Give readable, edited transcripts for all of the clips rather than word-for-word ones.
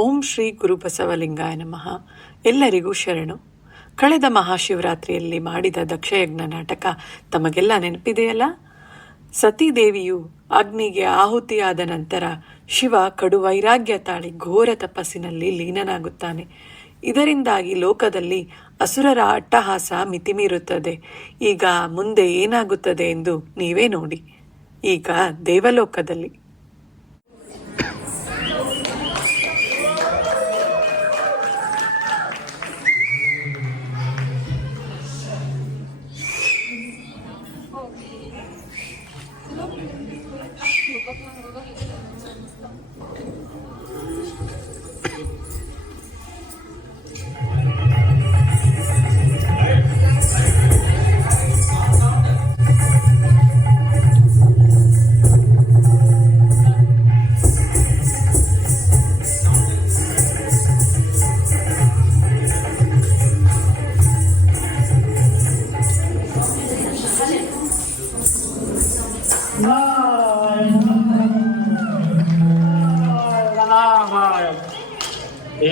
ಓಂ ಶ್ರೀ ಗುರು ಬಸವಲಿಂಗಾಯ ನಮಃ. ಎಲ್ಲರಿಗೂ ಶರಣು. ಕಳೆದ ಮಹಾಶಿವರಾತ್ರಿಯಲ್ಲಿ ಮಾಡಿದ ದಕ್ಷಯಜ್ಞ ನಾಟಕ ತಮಗೆಲ್ಲ ನೆನಪಿದೆಯಲ್ಲ? ಸತೀದೇವಿಯು ಅಗ್ನಿಗೆ ಆಹುತಿಯಾದ ನಂತರ ಶಿವ ಕಡು ವೈರಾಗ್ಯ ತಾಳಿ ಘೋರ ತಪಸ್ಸಿನಲ್ಲಿ ಲೀನನಾಗುತ್ತಾನೆ. ಇದರಿಂದಾಗಿ ಲೋಕದಲ್ಲಿ ಅಸುರರ ಅಟ್ಟಹಾಸ ಮಿತಿಮೀರುತ್ತದೆ. ಈಗ ಮುಂದೆ ಏನಾಗುತ್ತದೆ ಎಂದು ನೀವೇ ನೋಡಿ. ಈಗ ದೇವಲೋಕದಲ್ಲಿ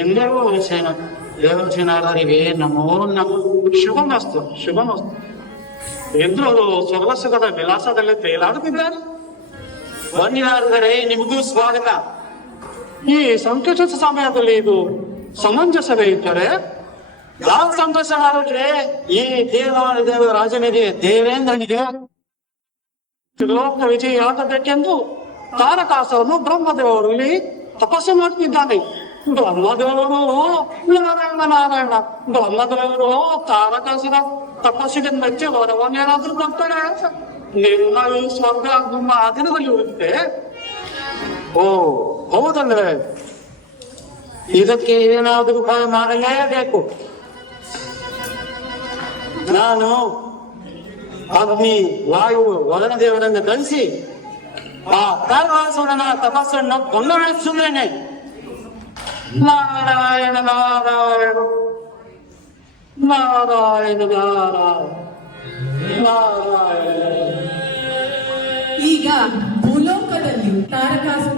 ಎಲ್ಲರೂ ದೇವಸೇನಾದರಿಗೆ ನಮೋ ನಮೋ. ಶುಭಮಸ್ತು ಶುಭಮಸ್ತು. ಎಲ್ಲರೂ ಸ್ವರ್ಗಸುಖದ ವಿಲಾಸದಲ್ಲಿ ತೇಲಾಡುತ್ತಿದ್ದಾರೆ. ಬನ್ನಿಯಾದರೆ ನಿಮಗೂ ಸ್ವಾಗತ. ಈ ಸಂತೋಷದ ಸಮಯದಲ್ಲಿ ಇದು ಸಮಂಜಸವೇ ಇದ್ದರೆ ಯಾವ ಸಂತೋಷ ಮಾಡಿದ್ರೆ ಈ ದೇವರಾಜನಿಗೆ ದೇವೇಂದ್ರನಿಗೆ ಲೋಕ ವಿಜಯ ಆಗಬೇಕೆಂದು ತಾರಕಾಸುರನು ಬ್ರಹ್ಮದೇವರು ಇಲ್ಲಿ ತಪಸ್ಸು ಮಾಡುತ್ತಿದ್ದಾನೆ. ಬ್ರಹ್ಮದೇವರು ನಾರಾಯಣ ಬ್ರಹ್ಮದೇವರು ತಾರಕಾಸುರ ತಪಸ್ಸಿಗೆ ಮೆಚ್ಚಿ ವರವನ್ನೇನಾದ್ರೂ ಬರ್ತಾರೆ. ನಿಮ್ಮ ಸ್ವರ್ಗ ನಿಮ್ಮ ದಿನದಲ್ಲಿ ಇರುತ್ತೆ. ಓ ಹೌದಲ್ವೇ? ಇದಕ್ಕೆ ಏನಾದರೂ ಉಪಾಯ ಮಾಡಲೇಬೇಕು. ನಾನು ಅಗ್ನಿ ವಾಯು ವರುಣ ದೇವರನ್ನು ಕಳಿಸಿ ಆ ತಾರಕಾಸುರನ ತಪಸ್ಸನ್ನು ಕೊಂಡೊಳಿಸುತ್ತೇನೆ. ನಾರಾಯಣ ನಾರಾಯಣ ನಾರಾಯಣ ನಾರಾಯಣ ನಾರಾಯಣ. ಈಗ ಭೂಲೋಕದಲ್ಲಿ ತಾರಕಾಸುರ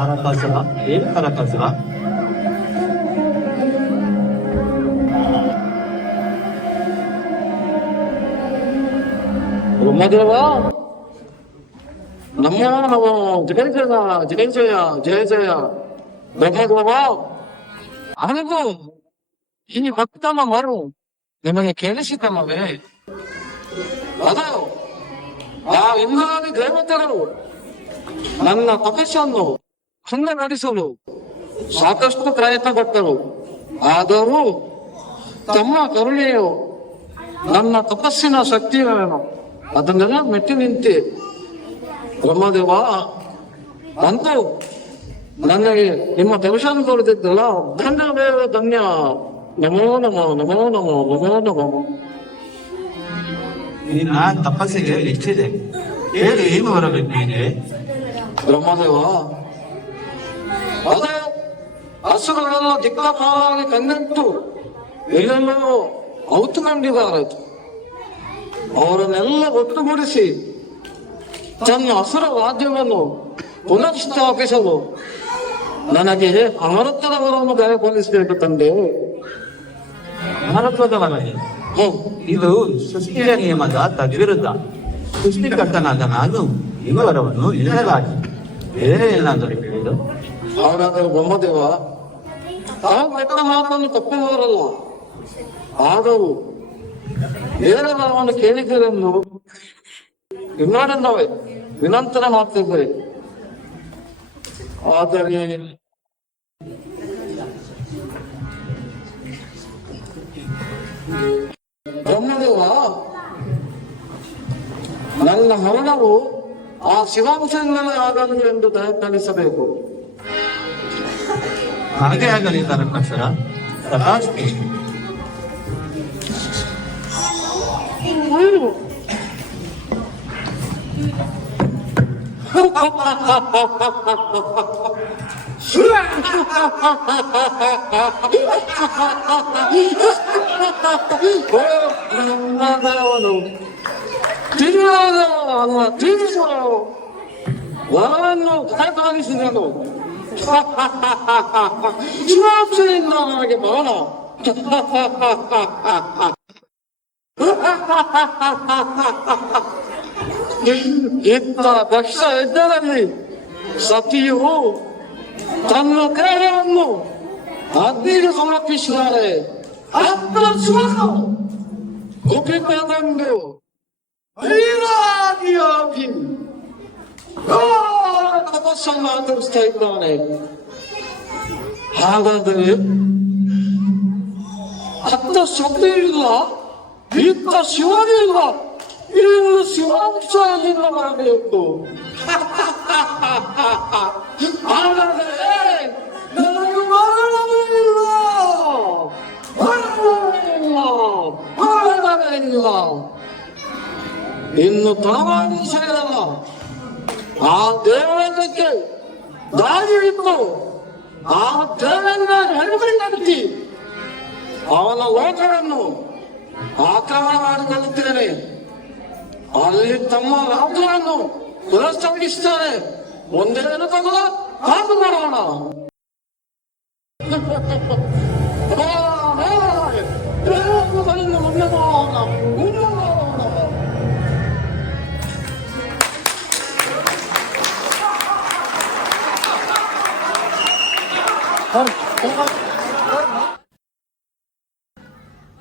ಆನಕಾಸುರ ಏನು ಆನಕಾಸುರ? ಬ್ರಹ್ಮದೇವ ನಮ್ಮ ಜಯ ಜಯ ಜಯ ಜಯ ಜಯ ಜಯ ಬ್ರಹ್ಮದೇವ. ಅವನಿಗೂ ಈ ಭಕ್ತನ ಮರು ನಿಮಗೆ ಕೇಳಿಸಿತಲ್ಲವೇ? ಅದು ಆ ಇಂದ್ರಾದಿ ದೇವತೆಗಳು ನನ್ನ ತಪಸ್ಸನ್ನು ಹಂಗ ನಡೆಸಲು ಸಾಕಷ್ಟು ಪ್ರಯತ್ನ ಪಟ್ಟರು. ಆದರೂ ತಮ್ಮ ಕರುಣೆಯು ನನ್ನ ತಪಸ್ಸಿನ ಶಕ್ತಿಯನ್ನು ಅದನ್ನೆಲ್ಲ ಮೆಟ್ಟಿ ನಿಂತೆ ಬ್ರಹ್ಮದೇವ ಅಂತೂ ನನಗೆ ನಿಮ್ಮ ದರ್ಶನ ತೋರಿದಿದ್ದಲ್ಲ, ಧನ್ಯವೇ ಧನ್ಯ. ನಮೋ ನಮೋ ನಮೋ ನಮೋ ನಮೋ ನಮೋ. ನಿನ್ನ ತಪಸ್ಸಿಗೆ ಎಷ್ಟಿದೆ ಹೇಳಿ, ಏನು ಬರಬೇಕು ನಿನಗೆ? ಬ್ರಹ್ಮದೇವ ಅದೇ ಹಸುಗಳೆಲ್ಲ ದಿಕ್ಕಾಪಾಗಿ ಕಣ್ಣಿಟ್ಟು ಎಲ್ಲೆಲ್ಲೋ ಔತುಕೊಂಡಿದ್ದಾರೆ. ಅವರನ್ನೆಲ್ಲ ಒಟ್ಟುಗೂಡಿಸಿ ತನ್ನ ಹಸುರ ವಾದ್ಯವನ್ನು ಪುನರ್ಸ್ಥಾಪಿಸಲು ನನಗೆ ಅಮರತ್ವದ ವರವನ್ನು ದಯಪಾಲಿಸಬೇಕು ತಂದೆ. ಅಮರತ್ವದ ವರ ಇದು ಸೃಷ್ಟಿಯ ನಿಯಮದ ತದ್ವಿರುದ್ಧ. ಸೃಷ್ಟಿಕರ್ತನಾದ ನಾನು ಈ ವರವನ್ನು ನೀಡಲಾಗಿ ಬೇರೆ ಏನಾದರೂ ಹೇಳಿದ್ದು? ಅವನಾದರೂ ಬ್ರಹ್ಮದೇವ ತಾವು ಬೆಟ್ಟ ಮಾತನ್ನು ತಪ್ಪುವವರಲ್ಲ. ಆದರೂ ಬೇರೆ ವರವನ್ನು ಕೇಳಿದ್ದರೆಂದು ವಿನಾಡನ್ನವೇ ವಿನಂತನ ಮಾಡ್ತಿದ್ದಾರೆ. ಆದರೆ ಬ್ರಹ್ಮದೇವ ನನ್ನ ಮರಣವು ಆ ಶಿವಾಂಶದಿಂದಲೇ ಆಗಲು ಎಂದು ಕಲಿಸಬೇಕು. ಹಾಗೆ ಆಗಲಿ ತಾರಕಾಸುರ. ತಥಾಸ್ತು. ತಿಳಿಸು ವರವನ್ನು ಕಾಣಿಸಿದನು. ಶಿವಾಂಶದಿಂದ ನನಗೆ ಮರಣ. ಇತ್ತ ದಕ್ಷ ಯಜ್ಞದಲ್ಲಿ ಸತಿಯು ತನ್ನ ದೇಹವನ್ನು ಅಗ್ನಿಗೆ ಸಮರ್ಪಿಸಿದ್ದಾರೆ. ಕುಪಿತಗೊಂಡು ವೈರಾಗಿಯಾಗಿ ತಪಸ್ಸನ್ನು ಆಚರಿಸ್ತಾ ಇದ್ದಾನೆ. ಹಾಗಾದರೆ ಅತ್ತ ಶಕ್ತಿ ಇಲ್ಲ, ಇತ್ತ ಶಿವನಿಲ್ಲ, ಇನ್ನು ಶಿವಾಂಶದಿಂದ ಮಾಡಬೇಕು. ಹಾಗಾದರೆ ನನಗೆ ಮರಣವಿಲ್ಲ, ಮರಣವಿಲ್ಲ. ಇನ್ನು ತಳವಾಗಿ ಸೇರಲ್ಲ. ಆ ದೇವರಕ್ಕೆ ದಾರಿ ಇತ್ತು. ಆ ದೇವರನ್ನ ಹೆಣ್ಬಿಟ್ಟು ಅವನ ಲೋಕವನ್ನು ಆಕ್ರಮಣ ಮಾಡಿಕೊಳ್ಳುತ್ತೇನೆ. ಅಲ್ಲಿ ತಮ್ಮ ರಾಜ್ಯವನ್ನು ಪುನಃಸ್ಥಾಪಿಸುತ್ತಾರೆ. ಒಂದೇನು ತಗೋ ಕಾದು ಮಾಡೋಣ. ಮುಂದೆ ಮಾಡೋಣ.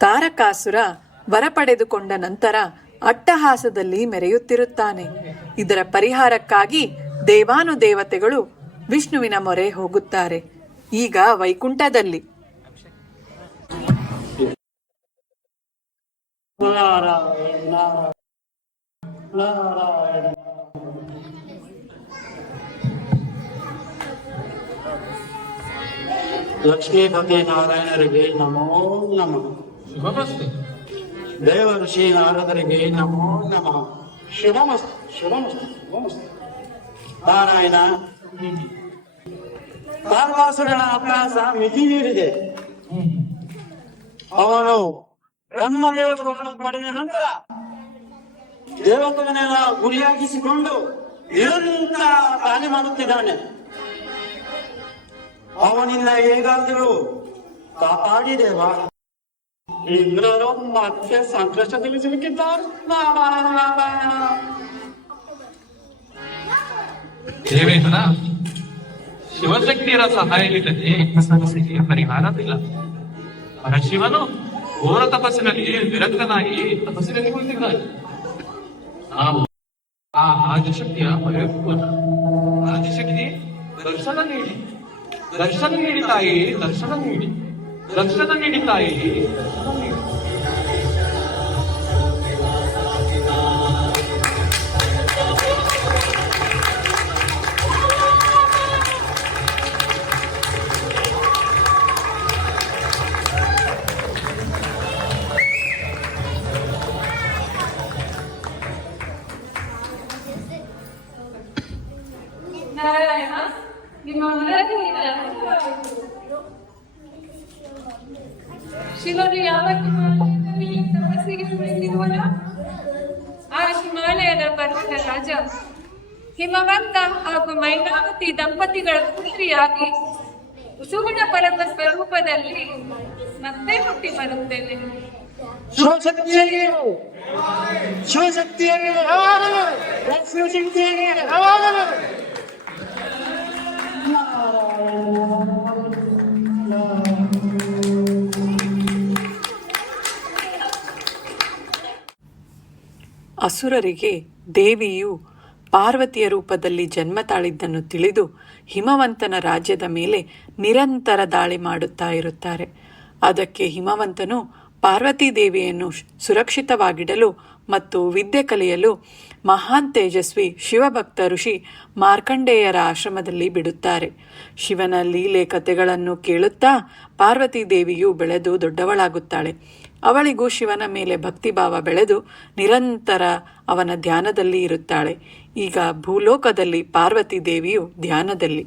ತಾರಕಾಸುರ ವರ ಪಡೆದುಕೊಂಡ ನಂತರ ಅಟ್ಟಹಾಸದಲ್ಲಿ ಮೆರೆಯುತ್ತಿರುತ್ತಾನೆ. ಇದರ ಪರಿಹಾರಕ್ಕಾಗಿ ದೇವಾನುದೇವತೆಗಳು ವಿಷ್ಣುವಿನ ಮೊರೆ ಹೋಗುತ್ತಾರೆ. ಈಗ ವೈಕುಂಠದಲ್ಲಿ ಲಕ್ಷ್ಮೀಪತಿ ನಾರಾಯಣರಿಗೆ ನಮೋ ನಮಃ. ದೇವ ಋಷಿ ನಾರದರಿಗೆ ನಮೋ ನಮಃ. ಶುಭಮಸ್ತು ಶುಭಮಸ್ತು ಶುಭಮಸ್ತು. ನಾರಾಯಣ, ತಾರಕಾಸುರನ ಅಭ್ಯಾಸ ಮಿತಿ ಮೀರಿದೆ. ಅವನು ಬ್ರಹ್ಮದೇವತೆಗಳನ್ನು ಪಡೆದ ನಂತರ ದೇವತೆಗಳನ್ನೆಲ್ಲ ಗುರಿಯಾಗಿಸಿಕೊಂಡು ನಿರಂತರ ಹಾನಿ ಮಾಡುತ್ತಿದ್ದಾನೆ. ಅವನಿಂದ ಹೇಗಾದರೂ ಕಾಪಾಡಿ ದೇವ. ಇಂದ್ರರು ಮತ್ತೆ ಸಂಕಷ್ಟದಲ್ಲಿ ಸಿಲುಕಿದ್ದಾರೆ. ದೇವೇಂದ್ರ, ಶಿವಶಕ್ತಿಯರ ಸಹಾಯವಿಲ್ಲದೆ ಸಮಸ್ಯೆಗೆ ಪರಿಹಾರವಿಲ್ಲ. ಪರಶಿವನು ಘೋರ ತಪಸ್ಸಿನಲ್ಲಿ ವಿರಕ್ತನಾಗಿ ತಪಸ್ಸಿನಲ್ಲಿ ಕುಳಿತಿದ್ದಾನೆ. ನಾವು ಆ ಆದಿಶಕ್ತಿಯ ಮೊರೆ ಹೋಗೋಣ. ಆದಿಶಕ್ತಿ ದರ್ಶನ ನೀಡಿ, ದರ್ಶನ ನೀಡಿ ತಾಯಿ, ದರ್ಶನ ನೀಡಿ, ದರ್ಶನ ನೀಡಿ ತಾಯಿ, ದರ್ಶನ ನೀಡಿ. ನಾರಾಯಣ, ನಿಮ್ಮ ಮನದಲ್ಲಿ ಶಿವನು ಯಾವ ತಪಸ್ಸಿಗೆ ಕುಳಿತಿರುವಲ್ಲ, ಆ ಹಿಮಾಲಯದ ಪರ್ವತ ರಾಜ ಹಿಮವಂತ ಹಾಗೂ ಮೈನಾವತಿ ದಂಪತಿಗಳ ಪುತ್ರಿಯಾಗಿ ಸುಗುಣ ಪರಮ ಸ್ವರೂಪದಲ್ಲಿ ಮತ್ತೆ ಹುಟ್ಟಿ ಬರುತ್ತೇನೆ. ಶಿವಶಕ್ತಿಯಾಗಿ ಶಿವಶಕ್ತಿಯಾಗಿ ಶಿವಶಕ್ತಿಯಾಗಿ ಅಸುರರಿಗೆ ದೇವಿಯು ಪಾರ್ವತಿಯ ರೂಪದಲ್ಲಿ ಜನ್ಮ ತಾಳಿದ್ದನ್ನು ತಿಳಿದು ಹಿಮವಂತನ ರಾಜ್ಯದ ಮೇಲೆ ನಿರಂತರ ದಾಳಿ ಮಾಡುತ್ತಾ ಇರುತ್ತಾರೆ. ಅದಕ್ಕೆ ಹಿಮವಂತನು ಪಾರ್ವತೀ ದೇವಿಯನ್ನು ಸುರಕ್ಷಿತವಾಗಿಡಲು ಮತ್ತು ವಿದ್ಯೆ ಕಲಿಯಲು ಮಹಾನ್ ತೇಜಸ್ವಿ ಶಿವಭಕ್ತ ಋಷಿ ಮಾರ್ಕಂಡೇಯರ ಆಶ್ರಮದಲ್ಲಿ ಬಿಡುತ್ತಾರೆ. ಶಿವನ ಲೀಲೆ ಕಥೆಗಳನ್ನು ಕೇಳುತ್ತಾ ಪಾರ್ವತೀ ದೇವಿಯು ಬೆಳೆದು ದೊಡ್ಡವಳಾಗುತ್ತಾಳೆ. ಅವಳಿಗೂ ಶಿವನ ಮೇಲೆ ಭಕ್ತಿಭಾವ ಬೆಳೆದು ನಿರಂತರ ಅವನ ಧ್ಯಾನದಲ್ಲಿ ಇರುತ್ತಾಳೆ. ಈಗ ಭೂಲೋಕದಲ್ಲಿ ಪಾರ್ವತೀ ದೇವಿಯು ಧ್ಯಾನದಲ್ಲಿ.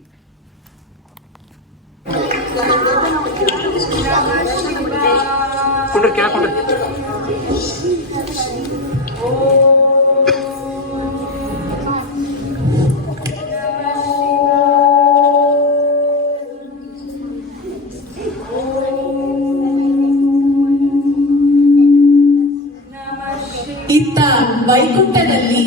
ಇತ್ತ ವೈಕುಂಠದಲ್ಲಿ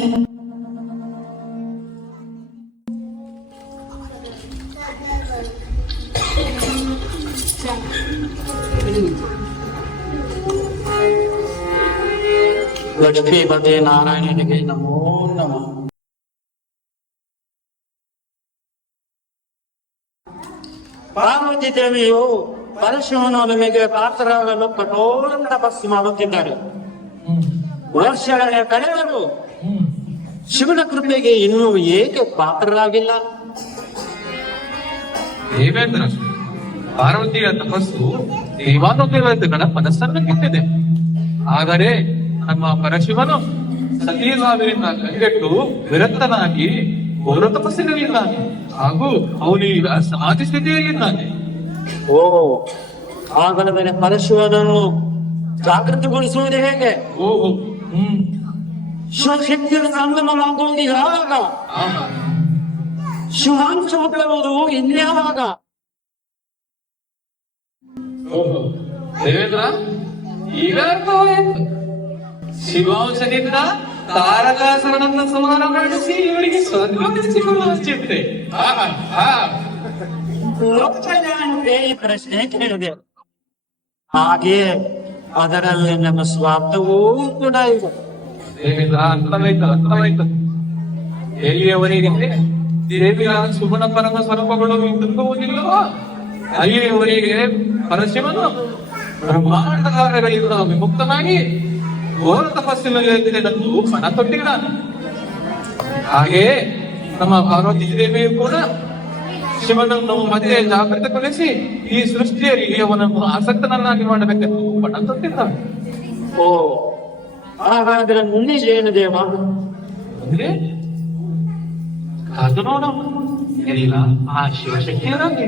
ಲಕ್ಷ್ಮೀಪತಿ ನಾರಾಯಣನಿಗೆ ನಮೋ ನಮಃ. ಪಾರ್ವತಿ ದೇವಿಯು ಪರಶುವನ ಒಲುಮೆಗೆ ಪಾತ್ರರಾಗಲು ಕಠೋರ ತಪಸ್ಸು ಮಾಡುತ್ತಿದ್ದಾರೆ. ವರ್ಷಗಳ ಕಳೆದರು, ಶಿವನ ಕೃಪೆಗೆ ಇನ್ನೂ ಏಕೆ ಪಾತ್ರರಾಗಿಲ್ಲ? ದೇವೇಂದ್ರ, ಪಾರ್ವತಿಯ ತಪಸ್ಸು ದೇವಾನುದೇವತೆಗಳ ಮನಸ್ಸನ್ನು ಗೆದ್ದಿದೆ. ಆದರೆ ನಮ್ಮ ಪರಶಿವನು ಸತೀಸಾವಿನಿಂದ ಕಂಗೆಟ್ಟು ವಿರಕ್ತನಾಗಿ ಘೋರ ತಪಸ್ಸಿನಲ್ಲಿದ್ದಾನೆ ಹಾಗೂ ಅವನೀಗ ಸಮಾಧಿ ಸ್ಥಿತಿಯಲ್ಲಿದ್ದಾನೆ. ಓ, ಹಾಗಾದರೆ ಪರಶುವನನ್ನು ಜಾಗೃತಿಗೊಳಿಸುವುದು ಹೇಗೆ? ಓಹೋ, ಶಿವಶಕ್ತಿಯ ಸಂಗಮವಾಗುವುದು ಯಾವಾಗ? ಆಹಾ. ಶಿವಾಂಶ ಹುಟ್ಟುವುದು ಇನ್ಯಾವಾಗ? ಓಹೋ, ದೇವೇಂದ್ರ, ಈಗ ಅರ್ಥವಾಯಿತು. ಶಿವಾಂಶದಿಂದ ತಾರಕಾಸುರನನ್ನು ಸಂಹಾರ ಮಾಡಿಸಿ ಇವರಿಗೆ ಸ್ವರ್ಗ ಸಿಗುವ ಚಿಂತೆ. ಲೋಕ ಕಲ್ಯಾಣಕ್ಕೆ ಈ ಪ್ರಶ್ನೆ ಕೇಳಿದೆ. ಹಾಗೆಯೇ ಅದರಲ್ಲಿ ನಮ್ಮ ಸ್ವಾರ್ಥವೂ ಕೂಡ ಇದೆ. ದೇವೇಂದ್ರ, ಅರ್ಥವಾಯ್ತು. ಎಲ್ಲಿಯವರೆಗೆ ದೇವಿಯ ಸುಗುಣ ಪರಮ ಸ್ವರೂಪಗಳು ತುಂಬುವುದಿಲ್ಲವೋ ಅಲ್ಲಿಯವರೆಗೆ ಪರಶಿವನು ಬ್ರಹ್ಮಾಂಡ ಕಾರ್ಯಗಳಿಂದ ವಿಮುಕ್ತನಾಗಿ ಘೋರ ತಪಸ್ಸಿನಲ್ಲಿ ಮನ ತೊಟ್ಟಿದ್ದಾನೆ. ಹಾಗೆಯೇ ನಮ್ಮ ಪಾರ್ವತಿ ದೇವಿಯು ಕೂಡ ಶಿವನನ್ನು ಮತ್ತೆ ಜಾಗೃತಗೊಳಿಸಿ ಈ ಸೃಷ್ಟಿಯಲ್ಲಿ ಅವನನ್ನು ಆಸಕ್ತನನ್ನಾಗಿ ಮಾಡಬೇಕೆಂದು ಪಣ ತೊಟ್ಟಿದ್ದಾನೆ. ಓ, ಹಾಗಾದ್ರೆ ಮುಂದೆ ಏನು ದೇವ? ಅಂದ್ರೆ ಅದು ನೋಡ ಇಲ್ಲ ಆ ಶಿವಶಕ್ತಿಯರಾಗಿ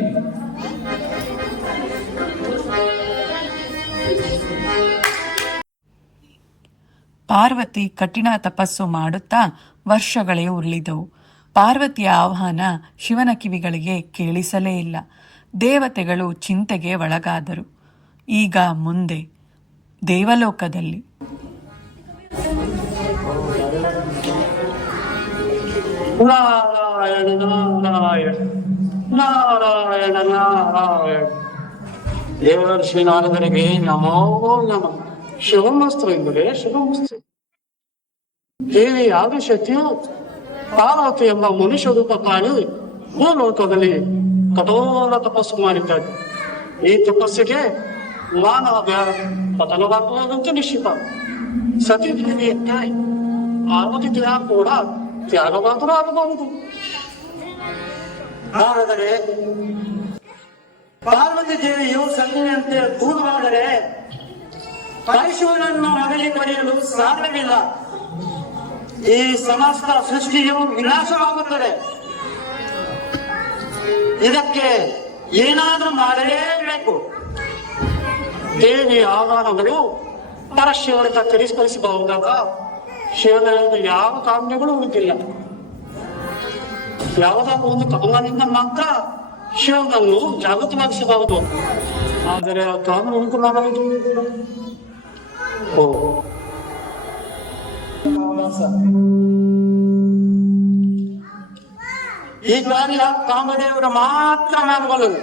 ಪಾರ್ವತಿ ಕಠಿಣ ತಪಸ್ಸು ಮಾಡುತ್ತಾ ವರ್ಷಗಳೇ ಉರುಳಿದವು. ಪಾರ್ವತಿಯ ಆಹ್ವಾನ ಶಿವನ ಕಿವಿಗಳಿಗೆ ಕೇಳಿಸಲೇ ಇಲ್ಲ. ದೇವತೆಗಳು ಚಿಂತೆಗೆ ಒಳಗಾದರು. ಈಗ ಮುಂದೆ ದೇವಲೋಕದಲ್ಲಿ ನಾರಾಯಣ ನಾರಾಯಣ ನಾರಾಯಣ ನಾರಾಯಣ. ದೇವರ್ಷಿ ನಾರದರಿಗೆ ನಮೋ ನಮಃ. ಶುಭಮಸ್ತು ಎಂದರೆ ಶುಭಮಸ್ತು. ದೇವಿ ಆದಿಶಕ್ತಿಯು ಪಾರ್ವತಿ ಎಂಬ ಮನುಷ್ಯ ರೂಪ ತಾಳಿ ಭೂಲೋಕದಲ್ಲಿ ಕಠೋರ ತಪಸ್ಸು ಮಾಡಿದ್ದಾರೆ. ಈ ತಪಸ್ಸಿಗೆ ಮಾನವ ಪತನವಾಗುವುದಂತೂ ನಿಶ್ಚಿತ. ಸತಿ ದೇವಿಯಂತೆ ಪಾರ್ವತಿ ದೇಹ ಕೂಡ ತ್ಯಾಗವಾದರೂ ಆಗಬಹುದು. ಆದರೆ ಪಾರ್ವತಿ ದೇವಿಯು ಸತಿಯಂತೆ ದೂರವಾದರೆ ಪರಶುವನನ್ನು ಅಗಲಿ ಪಡೆಯಲು ಸಾಧ್ಯವಿಲ್ಲ. ಈ ಸಮಸ್ತ ಸೃಷ್ಟಿಯು ವಿನಾಶವಾಗುತ್ತದೆ. ಇದಕ್ಕೆ ಏನಾದರೂ ಮಾಡಲೇಬೇಕು. ದೇವಿಯ ಆಹ್ವಾನಗಳು ಪರಶಿವನಿಂದ ತಿರಸ್ಕರಿಸಬಹುದಾದ ಶಿವನಿಂದ ಯಾವ ಕಾಮ್ಯಗಳು ಉಳಿದಿಲ್ಲ. ಯಾವುದಾದ್ರೂ ಒಂದು ಕಾಮನಿಂದ ಮಾತ್ರ ಶಿವನನ್ನು ಜಾಗೃತವಾಗಿಸಬಹುದು. ಆದರೆ ಆ ಕಾಮ ಉಂಟು ಮಾಡಬಹುದು. ಈ ಕಾರ್ಯ ಕಾಮದೇವರ ಮಾತ್ರ ಮಾಡಬಲ್ಲದು.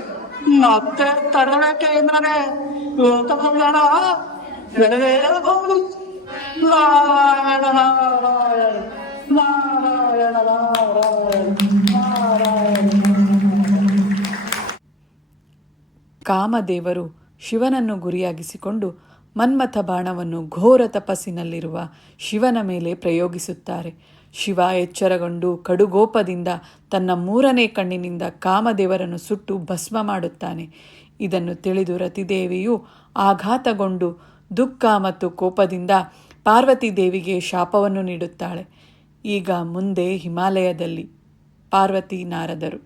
ಮತ್ತೆ ತಡಬೇಕೆ ಎಂದರೆ ಲೋಕಕಲ್ಯಾಣ ನೆರವೇರಬಹುದು. ನಾರಾಯಣ ನಾರಾಯಣ ನಾರಾಯಣ ನಾರಾಯಣ ನಾರಾಯಣ. ಕಾಮದೇವರು ಶಿವನನ್ನು ಗುರಿಯಾಗಿಸಿಕೊಂಡು ಮನ್ಮಥ ಬಾಣವನ್ನು ಘೋರ ತಪಸ್ಸಿನಲ್ಲಿರುವ ಶಿವನ ಮೇಲೆ ಪ್ರಯೋಗಿಸುತ್ತಾರೆ. ಶಿವ ಎಚ್ಚರಗೊಂಡು ಕಡುಗೋಪದಿಂದ ತನ್ನ 3ನೇ ಕಣ್ಣಿನಿಂದ ಕಾಮದೇವರನ್ನು ಸುಟ್ಟು ಭಸ್ಮ ಮಾಡುತ್ತಾನೆ. ಇದನ್ನು ತಿಳಿದು ರತಿದೇವಿಯು ಆಘಾತಗೊಂಡು ದುಃಖ ಮತ್ತು ಕೋಪದಿಂದ ಪಾರ್ವತಿ ದೇವಿಗೆ ಶಾಪವನ್ನು ನೀಡುತ್ತಾಳೆ. ಈಗ ಮುಂದೆ ಹಿಮಾಲಯದಲ್ಲಿ ಪಾರ್ವತಿ ನಾರದರು.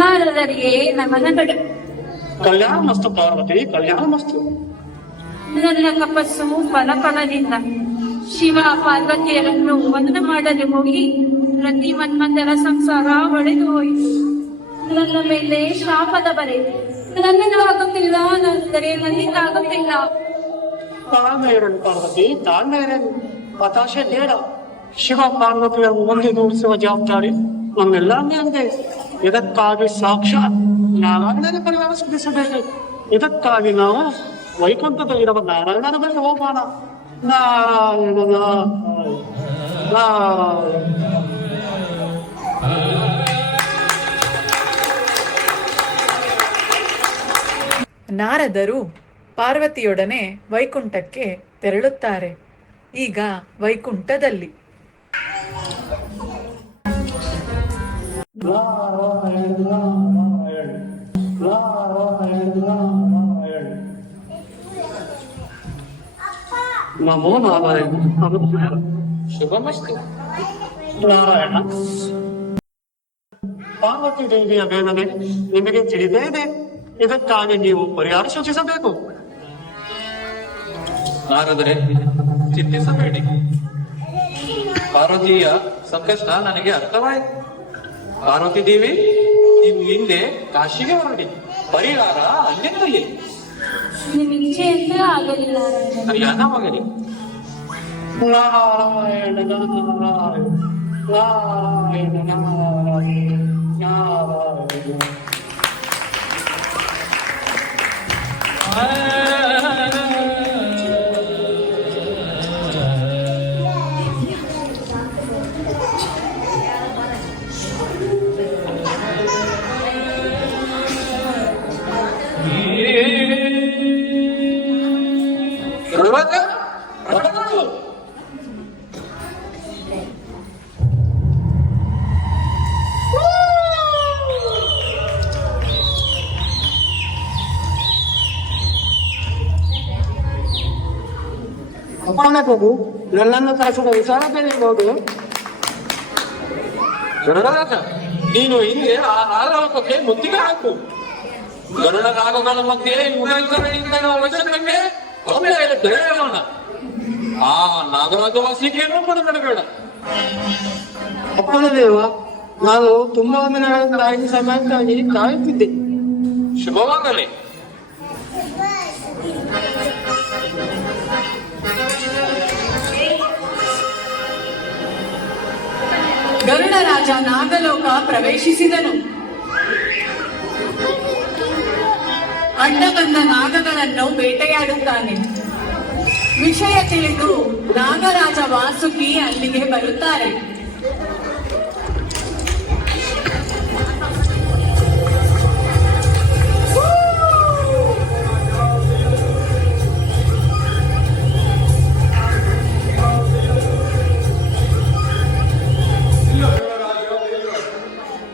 ನಾರದರಿಗೆ ನಮನಗಳು. ಕಲ್ಯಾಣ ಮಸ್ತು ಪಾರ್ವತಿ, ಕಲ್ಯಾಣ ಮಸ್ತು. ನನ್ನ ತಪಸ್ಸು ಫಲಫಲದಿಂದ ಶಿವ ಪಾರ್ವತಿಯರನ್ನು ವದನ ಮಾಡಲು ಹೋಗಿ ಪ್ರತಿ ಮನ್ಮಂತರ ಸಂಸಾರ ಒಡೆದು ಹೋಯಿತು. ನನ್ನ ಮೇಲೆ ಶಾಪದ ಬರೆ. ನನ್ನಿಂದ ಆಗುತ್ತಿಲ್ಲ, ನಾನಂದರೆ ನನ್ನಿಂದ ಆಗುತ್ತಿಲ್ಲ. ತಾಳ್ಮೆ ಇರಲು ಪಾರ್ವತಿ, ತಾಳ್ಮೆ ಇರಲು. ಹತಾಶೆ ಬೇಡ. ಶಿವ ಪಾರ್ವತಿಯನ್ನು ಒಂದೇ ಗೂಡಿಸುವ ಜವಾಬ್ದಾರಿ ನಮ್ಮೆಲ್ಲ ಮೇಲಿದೆ. ಇದಕ್ಕಾಗಿ ಸಾಕ್ಷಾತ್ ನಾರಾಯಣನ ಪರಿವಾರ ಸಿದ್ಧಿಸಬೇಕು. ಇದಕ್ಕಾಗಿ ನಾವು ವೈಕುಂಠದಲ್ಲಿರುವ ನಾರಾಯಣನ ಬಳಿ ಹೋಗೋಣ. ನಾರಾಯಣ ನಾರದರು ಪಾರ್ವತಿಯೊಡನೆ ವೈಕುಂಠಕ್ಕೆ ತೆರಳುತ್ತಾರೆ. ಈಗ ವೈಕುಂಠದಲ್ಲಿ ನಮೋ ನಾರಾಯಣ. ಶುಭಮಸ್ತು. ನಾರಾಯಣ, ಪಾರ್ವತಿ ದೇವಿಯ ವೇದನೆ ನಿಮಗೆ ತಿಳಿದೇ ಇದೆ. ಇದಕ್ಕಾಗಿ ನೀವು ಪರಿಹಾರ ಸೂಚಿಸಬೇಕು. ನಾರದರೆ ಚಿಂತಿಸಬೇಡಿ. ಪಾರ್ವತಿಯ ಸಂಕಷ್ಟ ನನಗೆ ಅರ್ಥವಾಯಿತು. ಪಾರ್ವತಿ ದೇವಿ, ನೀವು ಹಿಂದೆ ಕಾಶಿಗೆ ಹೊರಡಿ. ಪರಿಹಾರ ಅಲ್ಲಿಂದಲೇ. ನಿಮ್ಮ ಇಚ್ಛೆಯಂತೆ ಆಗಲಿಲ್ಲ. ಕಲ್ಯಾಣವಾಗಲಿ. ನಾರಾಯಣ ನಾರಾಯಣ ನಾರಾಯಣ ನಾರಾಯಣ ನಾರಾಯಣ. ಅಪ್ಪಣೆ ಪ್ರಭು, ನನ್ನನ್ನು ಕರೆಸಿದ ವಿಚಾರ ತಿಳಿಯಬಹುದು. ಗರುಡರಾಜ, ನೀನು ಹಿಂದೆ ಆ ನಾಗಲೋಕಕ್ಕೆ ಮುತ್ತಿಗೆ ಹಾಕು. ಗರುಡ ನಾಗಗಳ ಮಧ್ಯೆ ಮುಗಿದ ವಚನಕ್ಕೆ ಒಮ್ಮೆ ಹೇಳೋಣ. ಆ ನಾಗರಾಜ ವಾಸಿಕೆಯನ್ನು ಪಡೆಬೇಡ. ಅಪ್ಪಣೆ ದೇವ, ನಾನು ತುಂಬಾ ದಿನಗಳಿಂದ ಈ ಸಮಯಕ್ಕಾಗಿ ಕಾಯುತ್ತಿದ್ದೆ. ಶುಭವಾಗಲಿ. ಗರುಡ ರಾಜ ನಾಗಲೋಕ ಪ್ರವೇಶಿಸಿದನು. ಅಡ್ಡ ಬಂದ ನಾಗಗಳನ್ನು ಬೇಟೆಯಾಡುತ್ತಾನೆ. ವಿಷಯ ತಿಳಿದು ನಾಗರಾಜ ವಾಸುಕಿ ಅಲ್ಲಿಗೆ ಬರುತ್ತಾರೆ.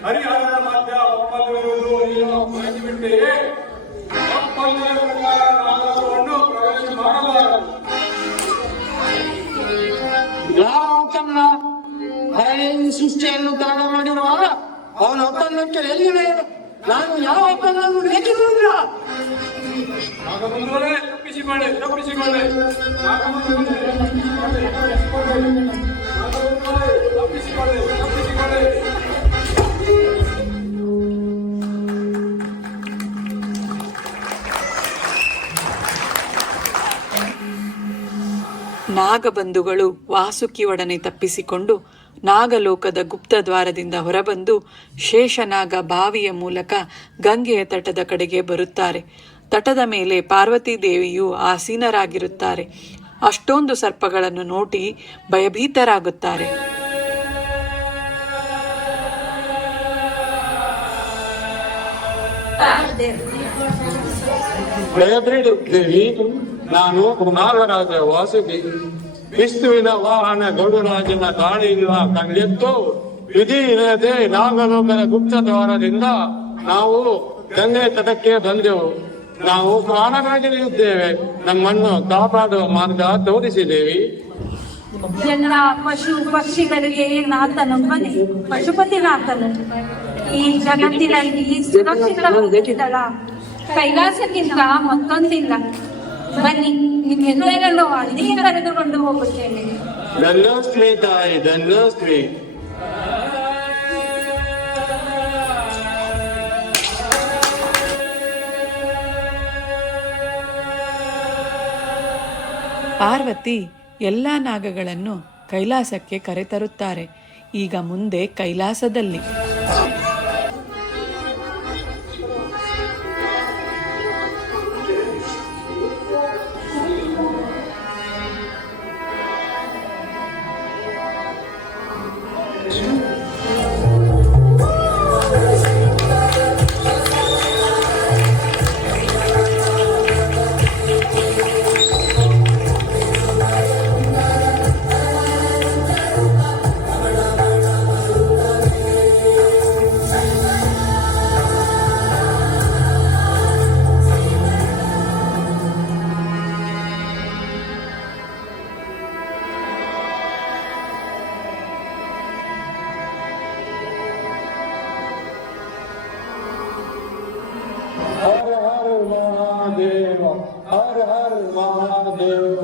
ಹರಿಹರದ ಮಧ್ಯ ಒಪ್ಪಂದವಿರುವುದು ನೀನು ಮರೆತುಬಿಟ್ಟೆಯೇ? ಒಪ್ಪಂದದ ಪ್ರಕಾರ ನಾಗರವನ್ನು ಪ್ರವೇಶ ಮಾಡಬಾರದು. ರಾಮಚಂದ್ರ ಸೃಷ್ಟಿಯನ್ನು ದಾನ ಮಾಡಿರುವ ಅವನ ಒಪ್ಪಂದಕ್ಕೆ ಎಲ್ಲಿದೆ? ನಾನು ಯಾವ ಒಪ್ಪಂದವನ್ನು ಬೇಕಿರುವುದಿಲ್ಲ. ನಾಗಬಂಧುಗಳೇ, ತಪ್ಪಿಸಿಕೊಳ್ಳಿ. ನಾಗಬಂಧುಗಳೇ, ತಪ್ಪಿಸಿಕೊಳ್ಳಿ. ನಾಗಬಂಧುಗಳು ವಾಸುಕಿಯೊಡನೆ ತಪ್ಪಿಸಿಕೊಂಡು ನಾಗಲೋಕದ ಗುಪ್ತದ್ವಾರದಿಂದ ಹೊರಬಂದು ಶೇಷನಾಗ ಬಾವಿಯ ಮೂಲಕ ಗಂಗೆಯ ತಟದ ಕಡೆಗೆ ಬರುತ್ತಾರೆ. ತಟದ ಮೇಲೆ ಪಾರ್ವತಿ ದೇವಿಯು ಆಸೀನರಾಗಿರುತ್ತಾರೆ. ಅಷ್ಟೊಂದು ಸರ್ಪಗಳನ್ನು ನೋಡಿ ಭಯಭೀತರಾಗುತ್ತಾರೆ. ಭಯಬೇಡಿ ದೇವಿ, ನಾನು ನಾಗರಾಜ ವಾಸುಕಿ. ವಿಷ್ಣುವಿನ ವಾಹನ ಗರುಡರಾಜನ ದಾಳಿಯಿಂದ ಕಂಗೆದ್ದು ವಿಧಿ ಇಲ್ಲದೆ ನಾಗಲೋಕದ ಗುಪ್ತ ದ್ವಾರದಿಂದ ನಾವು ಗಂಗೆ ತಟಕ್ಕೆ ಬಂದೆವು. ನಾವು ಪ್ರಾಣಗಳಿದ್ದೇವೆ, ನಮ್ಮನ್ನು ಕಾಪಾಡುವ ಮಾರ್ಗ ತೋರಿಸಿದೇವಿ. ಎಲ್ಲ ಪಶು ಪಕ್ಷಿಗಳಿಗೆ ನಾಥನೊಬ್ಬನೇ ಪಶುಪತಿನಾಥನು. ಈ ಜಗತ್ತಿನಲ್ಲಿ ಸುರಕ್ಷಿತವಾಗಿದ್ದಳ ಕೈಲಾಸಕ್ಕಿಂತ ಮತ್ತೊಂದಿಲ್ಲ. ಬನ್ನಿ, ನಿಮ್ಮೆಲ್ಲರನ್ನು ಅಲ್ಲಿಗೆ ಕರೆದುಕೊಂಡು ಹೋಗುತ್ತೇನೆ. ಧನ್ಯೋಸ್ಮಿ ತಾಯಿ, ಧನ್ಯೋಸ್ಮಿ. ಪಾರ್ವತಿ ಎಲ್ಲ ನಾಗಗಳನ್ನು ಕೈಲಾಸಕ್ಕೆ ಕರೆತರುತ್ತಾರೆ. ಈಗ ಮುಂದೆ ಕೈಲಾಸದಲ್ಲಿ ಹರ ಹರ ಮಹಾದೇವ, ಹರ ಹರ ಮಹಾದೇವ.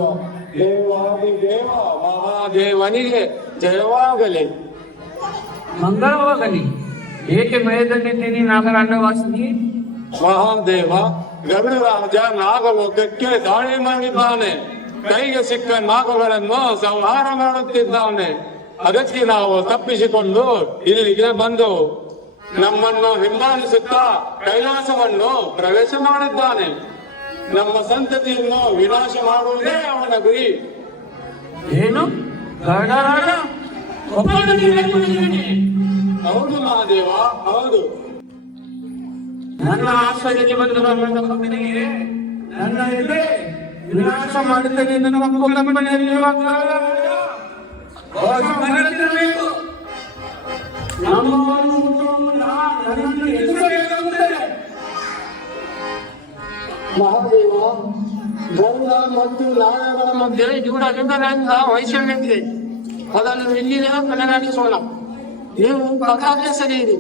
ದೇವಾದಿ ದೇವ ಮಹಾದೇವನಿಗೆ ಜಯವಾಗಲಿ. ಮಂಗಳವಾಗಲಿ. ಏಕೆ ಭಯದಲ್ಲಿದ್ದೀನಿ ನಾಗರಾಜ ವಾಸಿನಿ? ಮಹಾದೇವ, ಗರುಡರಾಜ ನಾಗಲೋಕಕ್ಕೆ ದಾಳಿ ಮಾಡಿದ್ದಾನೆ. ಕೈಗೆ ಸಿಕ್ಕ ನಾಗಗಳನ್ನು ಸಂಹಾರ ಮಾಡುತ್ತಿದ್ದಾನೆ. ಅದಕ್ಕೆ ನಾವು ತಪ್ಪಿಸಿಕೊಂಡು ಇಲ್ಲಿಗೆ ಬಂದೆವು. ನಮ್ಮನ್ನು ಹಿಂಬಾಲಿಸುತ್ತಾ ಕೈಲಾಸವನ್ನು ಪ್ರವೇಶ ಮಾಡಿದ್ದಾನೆ. ನಮ್ಮ ಸಂತತಿಯನ್ನು ವಿನಾಶ ಮಾಡುವುದೇ ಅವನ ಗುರಿ. ಏನು ಗರುಡರಾಜ ಹೌದು ಮಹಾದೇವ, ಹೌದು. ನನ್ನ ಆಶ್ರಯಕ್ಕೆ ಬಂದ ನನ್ನ ಭಕ್ತನಿಗೆ ನನ್ನ ಎದುರೇ ವಿನಾಶ ಮಾಡುತ್ತೇನೆ ಎಂದು ನಮ್ಮ ಕಲ್ಪನೆಯಲ್ಲಿ ನನ್ನನ್ನು ಎದುರಿಸಬೇಕಾಗುತ್ತದೆ. ಮಹಾದೇವ, ಗರುಡ ಮತ್ತು ನಾಗಗಳ ಮಧ್ಯೆ ಯುಗದಿಂದ ವೈಷಮ್ಯವಿದೆ. ಅದನ್ನು ಇಲ್ಲಿನ ಕೊನೆಗಾಣಿಸೋಣ. ನೀವು ಪದಾರ್ಥ ಸರಿಯಿರಿ.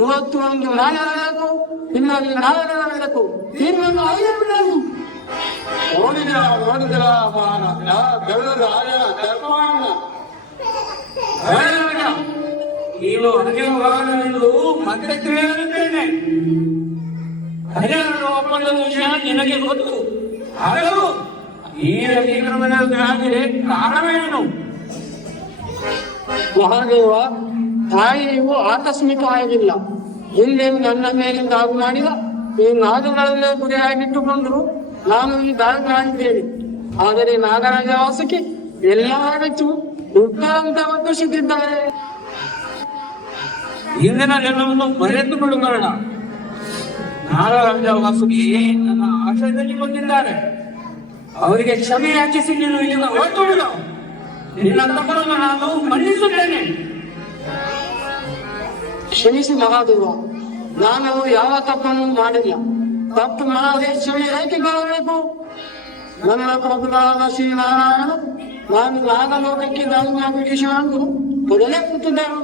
ಇವತ್ತು ಒಂದು ನಾಯಕಬೇಕು, ಇನ್ನೊಂದು ನಾಯಕಬೇಕು. ತೀರ್ಮಾನ ಆಗಿರಬೇಕು. ನೋಡಿದ್ರ ಗರುಡ ರಾಜನ ತರ್ಪಣ. ನೀನು ಅಧಿಕವಾಗಲೆಂದು ಮತ್ತೆ ತಿಳಿಯುತ್ತೇನೆ. ಹರಿಯಾಣ ಒಪ್ಪಂದದ ವಿಷಯ ನಿನಗೆ ಗೊತ್ತು. ಆದರೂ ಈ ಅತಿಕ್ರಮಣಕ್ಕೆ ಕಾರಣವೇನು? ಮಹಾದೇವ, ತಾಯಿಯು ಆಕಸ್ಮಿಕ ಆಗಿಲ್ಲ. ಹಿಂದೆ ನನ್ನ ಮೇಲೆ ದಾಳಿ ಮಾಡಿದ ಈ ನಾಗಗಳನ್ನೇ ಗುರಿಯಾಗಿಟ್ಟುಕೊಂಡ್ರು ನಾನು ಈ ದಾಳಿ ಮಾಡಿದ್ದೇನೆ. ಆದರೆ ನಾಗರಾಜ ವಾಸಕ್ಕೆ ಎಲ್ಲ ಹೆಚ್ಚು ದುಡ್ಡಂತ ಒಪ್ಪಿಸುತ್ತಿದ್ದಾರೆ. ಇಂದಿನ ಜನವನ್ನು ಮರೆತು ಬಿಡುಗೋಣ. ನಾಗರಾಜ ವಾಸುಕಿ ನನ್ನ ಆಶ್ರಯದಲ್ಲಿ ಬಂದಿದ್ದಾರೆ. ಅವರಿಗೆ ಕ್ಷಮೆ ಯಾಚಿಸಿ ನೀನು ಇಲ್ಲಿಂದ ಹೊರಟು ಬಿಡು. ನಿನ್ನ ತಪ್ಪನ್ನು ನಾನು ಮನ್ನಿಸುತ್ತೇನೆ. ಕ್ಷಮಿಸಿ ಮಹಾದೇವ, ನಾನು ಯಾವ ತಪ್ಪನ್ನು ಮಾಡಿಲ್ಲ. ತಪ್ಪು ಮಾಡದೆ ಕ್ಷಮೆ ಏಕೆ ಬರಬೇಕು? ನನ್ನ ಪ್ರಭುಗಳಾದ ಶ್ರೀನಾರಾಯಣ ನಾನು ನಾಗಲೋಕಕ್ಕೆ ದಾಳಿ ಮಾಡಿಕೊಂಡು ಮೊದಲೇ ಕೂತಿದ್ದರು.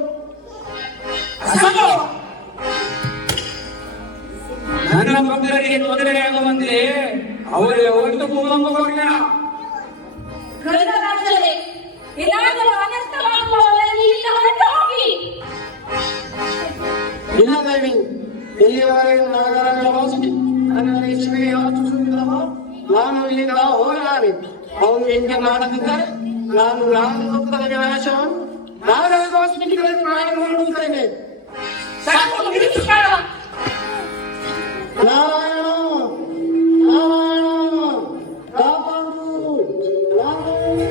ನನ್ನ ಭಕ್ತರಿಗೆ ತೊಂದರೆಯಾಗುವಂತೆ ಅವರಿಗೆ ಹೊರಟು ಕೂಲಂಬ ಗರುಡರಾಜರೇ, ಏನಾದರೂ ಅನರ್ಥವಾಗುವವರೆಗೆ ಇಲ್ಲಿಂದ ಹೊರಟು ಹೋಗಿ. ಇಲ್ಲ ದೇವಿ, ಎಲ್ಲಿಯವರೆಗೂ ನಾಗರಾಜ ವಾಸುಕಿ ನನ್ನ ಕ್ಷಮೆಗೆ ಯಾಚಿಸುತ್ತಿಲ್ಲವೋ ನಾನು ಇಲ್ಲಿಂದ ಹೋಗಲಾರೆ. ಅವನು ಹೆಂಗೆ ಮಾಡದಿದ್ದರೆ ನಾನು ನಾಗಲೋಕದ ನಾಶವನ್ನು ನಾಗರಾಜ ವಾಸುಕಿಗಳನ್ನು ಪ್ರಾಣ ಮಾಡುತ್ತೇನೆ. ಸಾಕು, ನಿಲ್ಲಿಸಿಕೊಳ್ಳ. ನಾರಾಯಣ, ನಾರಾಯಣ, ಕಾಪಾಡು, ನಾರಾಯಣ.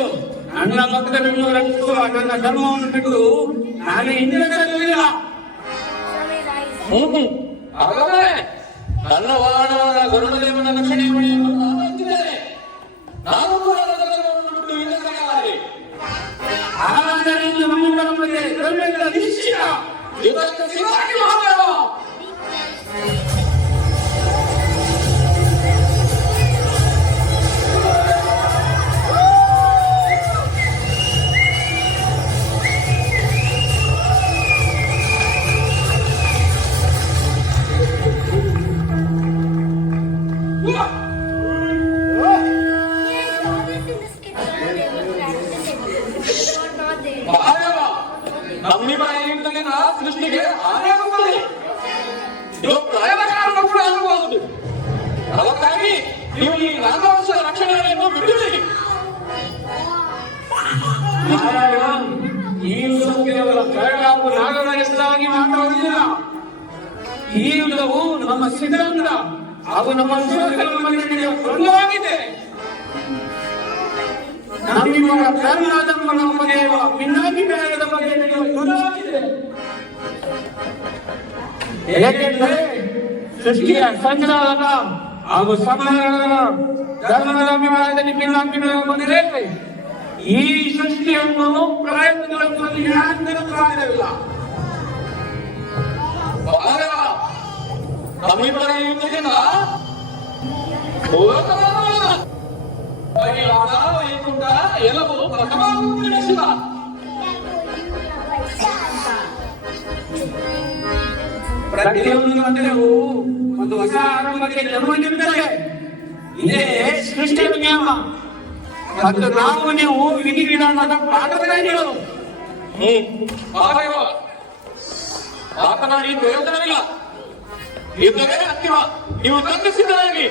ಹೌದು, ನನ್ನ ಭಕ್ತರನ್ನು ರಕ್ಷಿಸುವ ನನ್ನ ಧರ್ಮವನ್ನು ಬಿಟ್ಟು ನಾನು ಹಿಂದಿರುಗಲಿಲ್ಲ. ಹಾಗಾದರೆ ನನ್ನ ವಾಹನವಾದ ಗರುಡದೇವನ ರಕ್ಷಣೆ ಪಡೆಯಲು ನಾನು ಅಂತಿದ್ದೇನೆ. ನಾನು ಕೂಡ ನನ್ನ ಧರ್ಮವನ್ನು ಬಿಟ್ಟು ಹಿಂದಿರುಗಲಾರೆ. ಹಾಗಾದರೆ ಇಂದು ನಮ್ಮಿಬ್ಬರ ಮಧ್ಯೆ ಧರ್ಮದ ನಿಶ್ಚಯ. ಇದಕ್ಕೆ ಸಿದ್ಧರಾಗಿ ಮಹಾದೇವ. ಮಹಾದೇವ, ನಮ್ಮಿಬ್ಬರ ಏಕತೆಯಿಂದ ಸೃಷ್ಟಿಗೆ ಹಾನಿಯಾಗುತ್ತದೆ. ಇದು ಪ್ರಯೋಜನಕಾರರು ಕೂಡ ಆಗಬಹುದು. ಅದಕ್ಕಾಗಿ ನೀವು ಈ ನಾಗವಂಶದ ರಕ್ಷಣೆಯನ್ನು ಬಿಟ್ಟುಬಿಡಿ. ಮಹಾರಾಜ, ಈ ಯುದ್ಧ ಕೇವಲ ಕರಗಾಪು ನಾಗರ ಹೆಸರಾಗಿ ಮಾತಾಡುವುದಿಲ್ಲ. ಈ ಯುದ್ಧವು ನಮ್ಮ ಸಿದ್ಧಾಂತ ಹಾಗೂ ನಮ್ಮ ಮಂಡಳಿಯ ಪ್ರಮುಖವಾಗಿದೆ. ನಮ್ಮಿಬ್ಬರ ಧರ್ಮದ ಬಗ್ಗೆ ಭಿನ್ನಾಭಿಪ್ರಾಯದ ಬಗ್ಗೆ ನಡೆಯುವ ಯುದ್ಧವಾಗಿದೆ. ಏಕೆಂದರೆ ಸೃಷ್ಟಿಯ ಸಂಗ್ರಹದ ಹಾಗೂ ಸಂಗ್ರಹದ ಧರ್ಮದ ಅಭಿಪ್ರಾಯದಲ್ಲಿ ಭಿನ್ನಾಭಿಪ್ರಾಯ ಬಂದರೆ ಈ ಸೃಷ್ಟಿಯನ್ನು ಪ್ರಯತ್ನಗಳನ್ನು ನಿರಾಕರಿಸಲಾಗಿರಲಿಲ್ಲ. ಮಹಾದೇವ, ನಮ್ಮಿಬ್ಬರ ಯುದ್ಧದಿಂದ ವೈಕುಂಠ ಎಲ್ಲವೂ ಪ್ರಥಮಿಸಿದ. ಪ್ರತಿಯೊಂದು ಮಂದಿರವು ಒಂದು ಹೊಸ ಆರಂಭಕ್ಕೆ ಜನ್ಮ ನೀಡುತ್ತದೆ. ಇದೇ ಸೃಷ್ಟಿಯ ನಿಯಮ ಮತ್ತು ನಾವು ನೀವು ವಿಧಿವಿಧಾನದ ಪಾಠಗಳಾಗಿರು. ಮಹಾದೇವ, ಮಾತನಾಡಿ ಪ್ರಯೋಜನವಿಲ್ಲ. ಯುದ್ಧವೇ ಅಂತಿಮ. ನೀವು ತಂದಿಸಿದ್ದಾಗಿ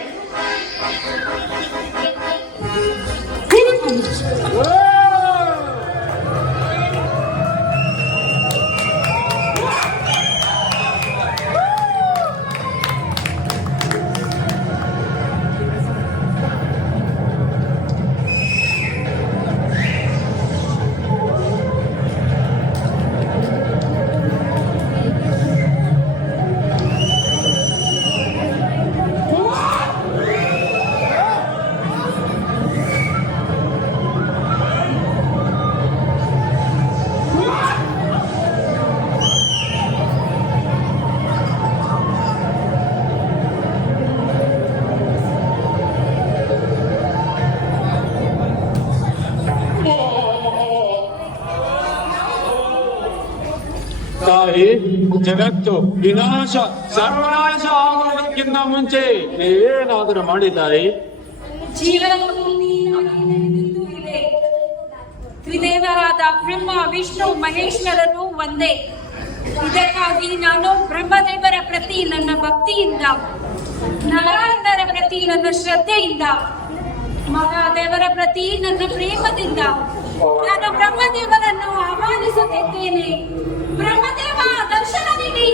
ತಾಯಿ, ಜಗತ್ತು ವಿನಾಶ ಸರ್ವನಾಶ ಆಗುವುದಕ್ಕಿಂತ ಮುಂಚೆ ನೀವೇನಾದರೂ ಮಾಡಿದ್ದಾರೆ? ಜೀವನದಲ್ಲಿ ತ್ರಿದೇವರಾದ ಬ್ರಹ್ಮ ವಿಷ್ಣು ಮಹೇಶ್ವರರು ಒಂದೇ. ಇದಕ್ಕಾಗಿ ನಾನು ಬ್ರಹ್ಮದೇವರ ಪ್ರತಿ ನನ್ನ ಭಕ್ತಿಯಿಂದ, ನಾರಾಯಣರ ಪ್ರತಿ ನನ್ನ ಶ್ರದ್ಧೆಯಿಂದ, ಮಹಾದೇವರ ಪ್ರತಿ ನನ್ನ ಪ್ರೇಮದಿಂದ ನಾನು ಬ್ರಹ್ಮದೇವರನ್ನು ಆಹ್ವಾನಿಸುತ್ತಿದ್ದೇನೆ. ಬ್ರಹ್ಮದೇವ ದರ್ಶನ ನೀಡಿ,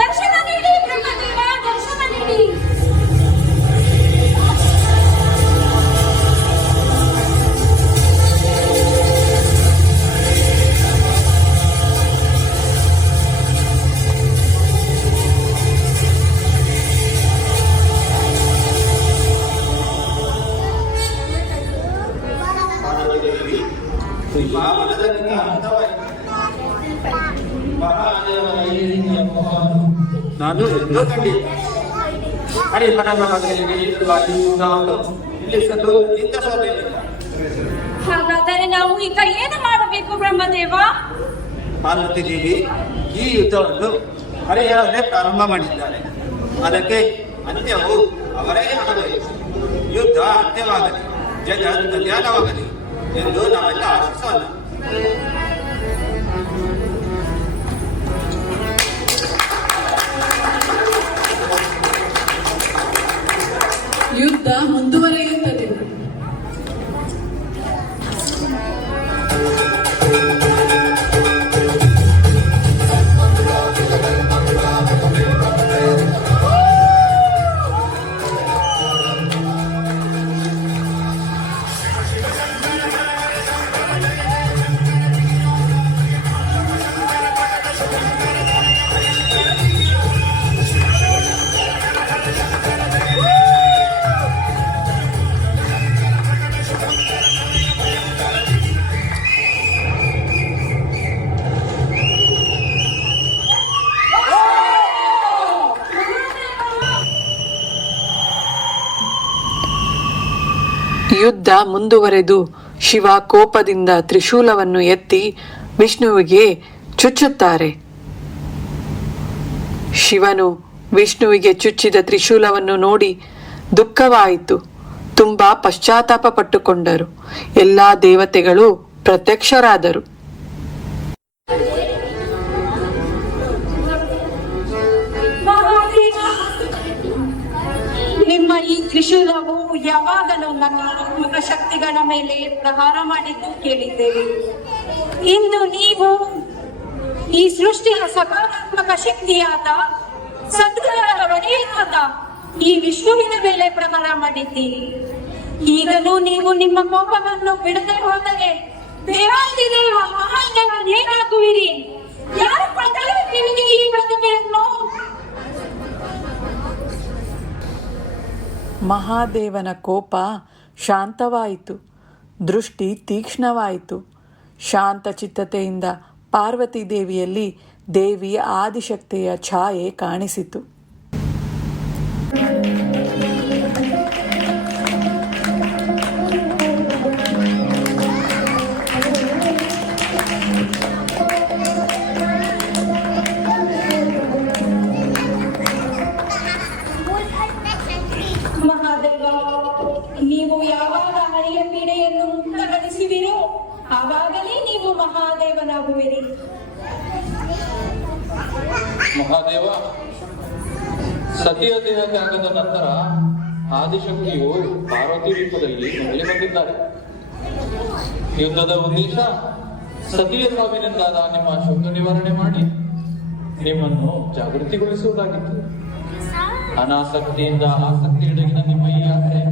ದರ್ಶನ ನೀಡಿ, ಬ್ರಹ್ಮದೇವ ದರ್ಶನ ನೀಡಿ. ನಾನು ಎಲ್ಲೋ ಕಂಡಿದ್ದೆ. ಹಾಗಾದರೆ ನಾವು ಈಗ ಏನು ಮಾಡಬೇಕು ಬ್ರಹ್ಮದೇವ? ಪಾರ್ವತಿ ದೇವಿ ಈ ಯುದ್ಧವನ್ನು ಹರಿಹರನೇ ಪ್ರಾರಂಭ ಮಾಡಿದ್ದಾರೆ. ಅದಕ್ಕೆ ಅಂತ್ಯವು ಅವರೇ ಮಾಡಬೇಕು. ಯುದ್ಧ ಅಂತ್ಯವಾಗಲಿ, ಜಗತ್ ಕಲ್ಯಾಣವಾಗಲಿ ಎಂದು ನಾವೆಲ್ಲ ಆಶಿಸೋಣ. ಯುದ್ಧ ಮುಂದುವರಿಯುತ್ತದೆ. ಯುದ್ಧ ಮುಂದುವರೆದು ಶಿವ ಕೋಪದಿಂದ ತ್ರಿಶೂಲವನ್ನು ಎತ್ತಿ ವಿಷ್ಣುವಿಗೆ ಚುಚ್ಚುತ್ತಾರೆ. ಶಿವನು ವಿಷ್ಣುವಿಗೆ ಚುಚ್ಚಿದ ತ್ರಿಶೂಲವನ್ನು ನೋಡಿ ದುಃಖವಾಯಿತು. ತುಂಬಾ ಪಶ್ಚಾತ್ತಾಪ ಪಟ್ಟುಕೊಂಡರು. ಎಲ್ಲಾ ದೇವತೆಗಳು ಪ್ರತ್ಯಕ್ಷರಾದರು. ನಿಮ್ಮ ಈ ತ್ರಿಶೂಲವು ಯಾವಾಗಲೂ ನನ್ನ ಆತ್ಮಕ ಶಕ್ತಿಗಳ ಮೇಲೆ ಪ್ರಹಾರ ಮಾಡಿದ್ದು ಕೇಳಿದ್ದೇವೆ. ಇಂದು ನೀವು ಈ ಸೃಷ್ಟಿಯ ಸಕಾರಾತ್ಮಕ ಶಕ್ತಿಯಾದ ಸದ್ಗುಣಗಳ ಒಡೆಯನಾದ ಈ ವಿಷ್ಣುವಿನ ಮೇಲೆ ಪ್ರಹಾರ ಮಾಡಿದ್ದೀರಿ. ಈಗಲೂ ನೀವು ನಿಮ್ಮ ಕೋಪವನ್ನು ಬಿಡದೆ ಹೋದರೆ ದೇವಾದಿದೇವ ಮಹಾದೇವನೇನಾಗುವಿರಿ? ಯಾರು ಕೊಟ್ಟರು ನಿಮಗೆ ಈ ಪ್ರತಿಮೆಯನ್ನು? ಮಹಾದೇವನ ಕೋಪ ಶಾಂತವಾಯಿತು. ದೃಷ್ಟಿ ತೀಕ್ಷ್ಣವಾಯಿತು. ಶಾಂತ ಚಿತ್ತತೆಯಿಂದ ಪಾರ್ವತಿ ದೇವಿಯಲ್ಲಿ ದೇವಿಯ ಆದಿಶಕ್ತಿಯ ಛಾಯೆ ಕಾಣಿಸಿತು. ಮಹಾದೇವ, ನೀವು ಯಾವಾಗ ಹರಿಯ ಪೀಡೆಯನ್ನು ಮುಕ್ತಗೊಳಿಸುವಿರೋ ಆವಾಗಲೇ ನೀವು ಮಹಾದೇವನಾಗುವಿರಿ. ಮಹಾದೇವ, ಸತಿಯ ದೇಹ ತ್ಯಾಗದ ನಂತರ ಆದಿಶಕ್ತಿಯು ಪಾರ್ವತಿ ರೂಪದಲ್ಲಿ ಮರಳಿ ಬಂದಿದ್ದಾರೆ. ಯುದ್ಧದ ಉದ್ದೇಶ ಸತಿಯ ಸಾವಿನಿಂದಾದ ನಿಮ್ಮ ಶೋಕ ನಿವಾರಣೆ ಮಾಡಿ ನಿಮ್ಮನ್ನು ಜಾಗೃತಿಗೊಳಿಸುವುದಾಗಿತ್ತು. ಅನಾಸಕ್ತಿಯಿಂದ ಆಸಕ್ತಿಯೆಡೆಗಿನ ನಿಮ್ಮ ಈ ಯಾತ್ರೆ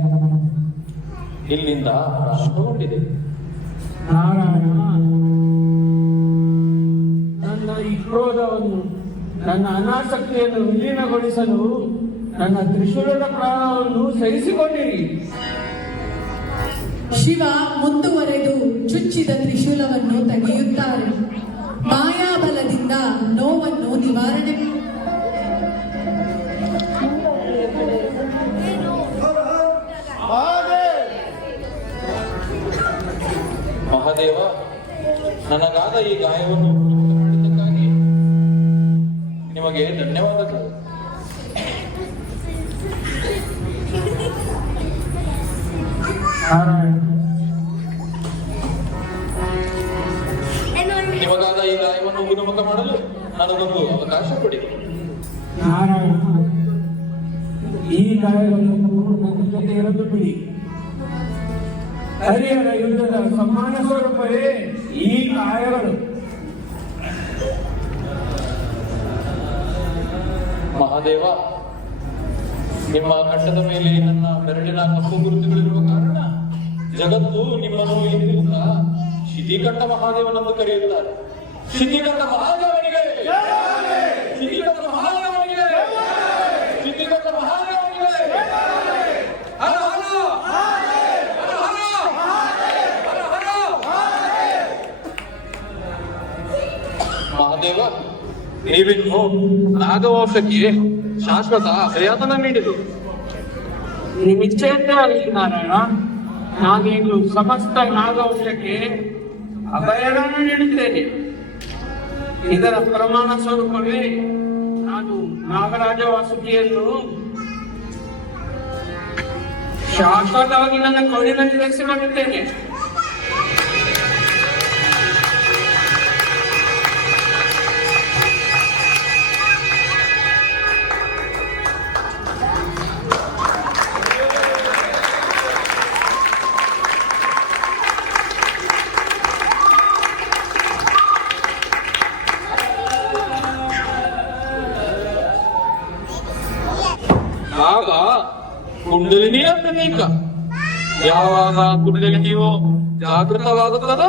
ಇಲ್ಲಿಂದ ಪ್ರಾರಂಭಗೊಂಡಿದೆ. ನಾರಾಯಣ, ನನ್ನ ಈ ಕ್ರೋಧವನ್ನು, ನನ್ನ ಅನಾಸಕ್ತಿಯನ್ನು ವಿಲೀನಗೊಳಿಸಲು ನನ್ನ ತ್ರಿಶೂಲದ ಪ್ರಾಣವನ್ನು ಸಹಿಸಿಕೊಂಡಿರಿ. ಶಿವ ಮುಂದುವರೆದು ಚುಚ್ಚಿದ ತ್ರಿಶೂಲವನ್ನು ತೆಗೆಯುತ್ತಾರೆ. ಮಾಯಾಬಲದಿಂದ ನೋವನ್ನು ನಿವಾರಣೆ ಮಹಾದೇವ, ನನಗಾದ ಈ ಗಾಯವನ್ನು ಮಾಡಿದ್ದಕ್ಕಾಗಿ ನಿಮಗೆ ಧನ್ಯವಾದಗಳು. ನಿಮಗಾದ ಈ ಗಾಯವನ್ನು ಗುಣಮುಖ ಮಾಡಲು ನನಗೊಂದು ಅವಕಾಶ ಕೊಡಿ. ನಾರಾಯಣ, ಈ ಗಾಯವನ್ನು ನನ್ನ ಜೊತೆ ಇರಲು ಬಿಡಿ. ಹರಿಹರ ಯುದ್ಧದ ಸಮಾನ ಸ್ವರೂಪವೇ ಈ ಗಾಯಗಳು. ಮಹಾದೇವ, ನಿಮ್ಮ ಕಂಠದ ಮೇಲೆ ನನ್ನ ಬೆರಳಿನ ಕಪ್ಪು ಗುರುತುಗಳಿರುವ ಕಾರಣ ಜಗತ್ತು ನಿಮ್ಮನ್ನು ಇಂದಿನಿಂದ ಶಿತಿಕಂಠ ಮಹಾದೇವನೆಂದು ಕರೆಯುತ್ತಾರೆ. ಶಿತಿಕಂಠ ಮಹಾದೇವನಿಗೆ, ಶಿತಿಕಂಠ ಮಹಾದೇವನಿಗೆ, ಶಿತಿಕಂಠ ಮಹಾದೇವನಿಗೆ. ಹರ ಹರ ಹರ ಹರ ಹರ ಹರ. ಮಹಾದೇವ, ನೀವಿನ್ನು ನಾಗವಂಶಕ್ಕೆ ಶಾಶ್ವತ ಅಭಯಾತನ ನೀಡಿತು. ನಿಶ್ಚಯತೆ ಆಗಲಿ ನಾರಾಯಣ. ನಾನೀಗ ಸಮಸ್ತ ನಾಗವಂಶಕ್ಕೆ ಅಭಯವನ್ನು ನೀಡುತ್ತೇನೆ. ಇದರ ಪ್ರಮಾಣ ಸ್ವರೂಪವೇ ನಾನು ನಾಗರಾಜ ವಾಸುಕಿಯನ್ನು ಶಾಶ್ವತವಾಗಿ ನನ್ನ ಕೊಡಿನಲ್ಲಿ ರಕ್ಷಿಸಿಕೊಳ್ಳುತ್ತೇನೆ. ಆಗ ಕುಂಡಲಿನಿಯ ಪ್ರತೀಕ. ಯಾವಾಗ ಕುಂಡಲಿನಿಯು ಜಾಗೃತವಾಗುತ್ತದ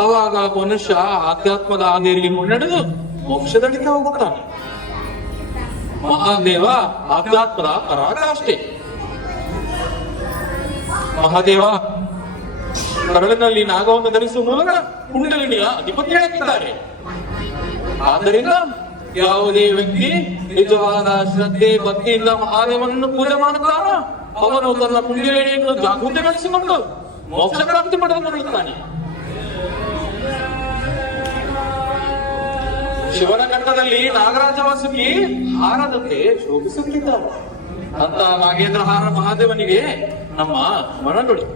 ಅವಾಗ ಮನುಷ್ಯ ಆಧ್ಯಾತ್ಮದ ಹಾದಿಯಲ್ಲಿ ಮುನ್ನಡೆದು ಮೋಕ್ಷದಲ್ಲಿಗೆ ಹೋಗುತ್ತಾನೆ. ಮಹಾದೇವ ಆಧ್ಯಾತ್ಮದ ಪರಾಕಾಷ್ಠೆ. ಮಹಾದೇವ ಕರಳಿನಲ್ಲಿ ನಾಗವನ್ನು ಧರಿಸುವ ಮೂಲಕ ಕುಂಡಲಿನಿಯ ಅಧಿಪತಿಯಾಗಿದ್ದಾರೆ. ಆದ್ದರಿಂದ ಯಾವುದೇ ವ್ಯಕ್ತಿ ನಿಜವಾದ ಶ್ರದ್ಧೆ ಭಕ್ತಿಯಿಂದ ಮಹಾದೇವನನ್ನು ಪೂಜೆ ಮಾಡುತ್ತಾನೋ ಅವನು ತನ್ನ ಕುಂಡಲಿನಿಯನ್ನು ಜಾಗೃತಿಗೊಳಿಸಿಕೊಂಡು ಮೋಕ್ಷ ಪ್ರಾಪ್ತಿ ಪಡೆದುಕೊಳ್ಳುತ್ತಾನೆ. ಶಿವನ ಕಂಠದಲ್ಲಿ ನಾಗರಾಜ ವಾಸುಕಿ ಹಾರದಂತೆ ಶೋಭಿಸುತ್ತಿದ್ದಾರೆ. ಅಂತ ನಾಗೇಂದ್ರ ಹಾರ ಮಹಾದೇವನಿಗೆ ನಮ್ಮ ಮನನುಡಿ.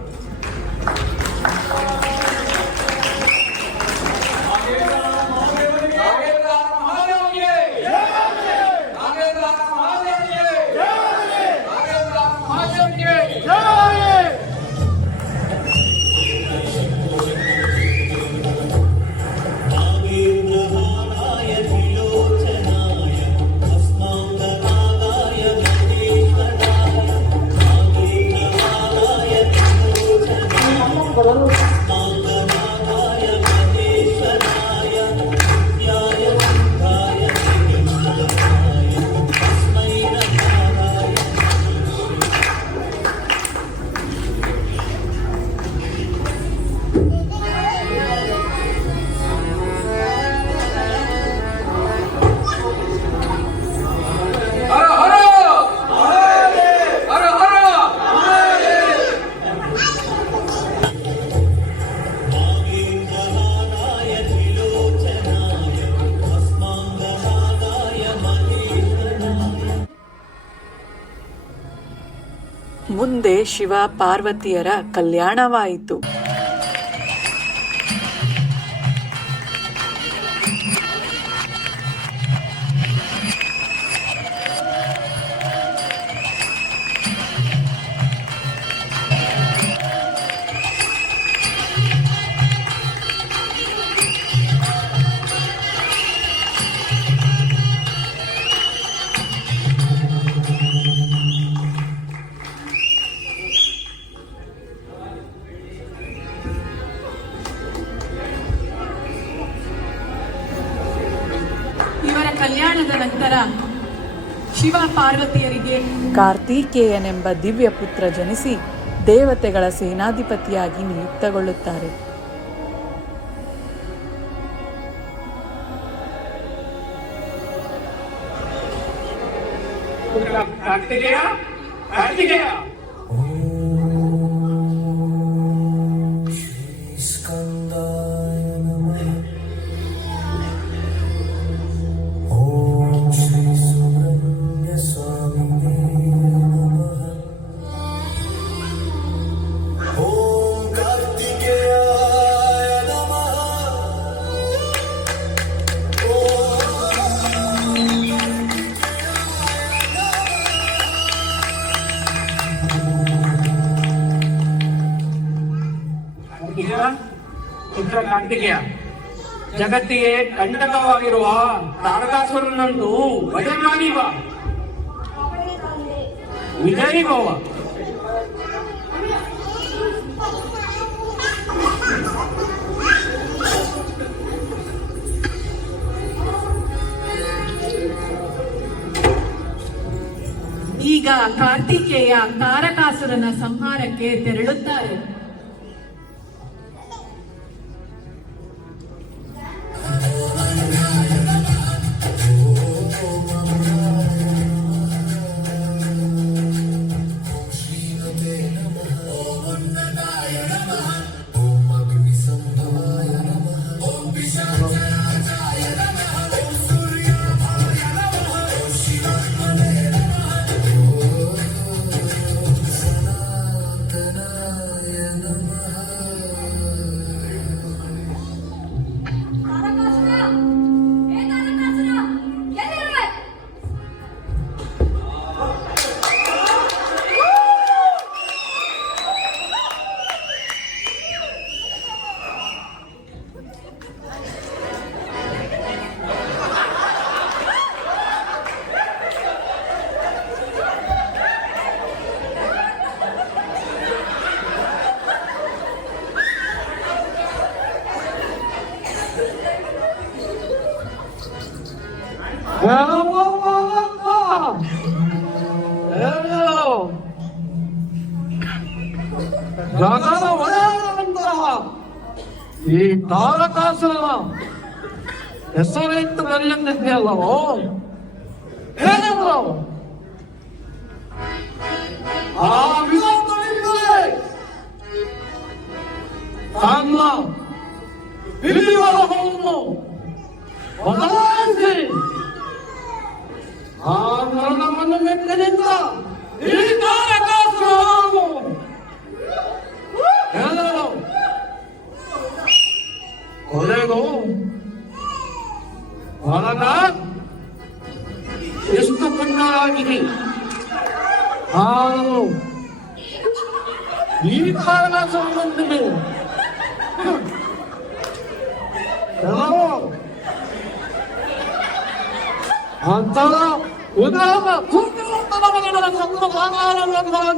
ಮುಂದೆ ಶಿವ ಪಾರ್ವತಿಯರ ಕಲ್ಯಾಣವಾಯಿತು. ಕಲ್ಯಾಣದ ನಂತರ ಶಿವ ಪಾರ್ವತಿಯರಿಗೆ ಕಾರ್ತಿಕೇಯನೆಂಬ ದಿವ್ಯ ಪುತ್ರ ಜನಿಸಿ ದೇವತೆಗಳ ಸೇನಾಧಿಪತಿಯಾಗಿ ನಿಯುಕ್ತಗೊಳ್ಳುತ್ತಾರೆ. ಕಾರ್ತಿಕೇಯ ಕಾರ್ತಿಕೇಯ ಪುತ್ರ ಕಾರ್ತಿಕೇಯ, ಜಗತ್ತಿಗೆ ಕಂಟಕವಾಗಿರುವ ತಾರಕಾಸುರನನ್ನು ವಜ ಮಾಡಿ ಬಾ, ವಿಜಯಿ ಭವ. ಈಗ ಕಾರ್ತಿಕೇಯ ತಾರಕಾಸುರನ ಸಂಹಾರಕ್ಕೆ ತೆರಳುತ್ತಾರೆ. ಈ ತಾರಕಾಸುರನ ಹೆಸರಿಟ್ಟು ಬರಲಿದ್ದೆಯಲ್ಲವೋ ಹೇಗೆಂದ್ರು ಆ ವಿಧಾನದಿಂದಲೇ ತನ್ನ ವಿವಾಹವನ್ನು ಬದಲಾಯಿಸಿ ಆ ಮರಣವನ್ನು ಮೆಟ್ಟನಿಂದ ಈ ತಾರಕಾಸುರನು ಎಲ್ಲರೂ ಕೊನೆಗೂ ಹೊರಗ ಎಷ್ಟು ಪುಣ್ಯರಾಗಿದೆ ನಾನು ಈ ಕಾರಣ ಸಂಬಂಧಿಗೆ ಎಲ್ಲರೂ ಅಂತರ ಉದಾಹ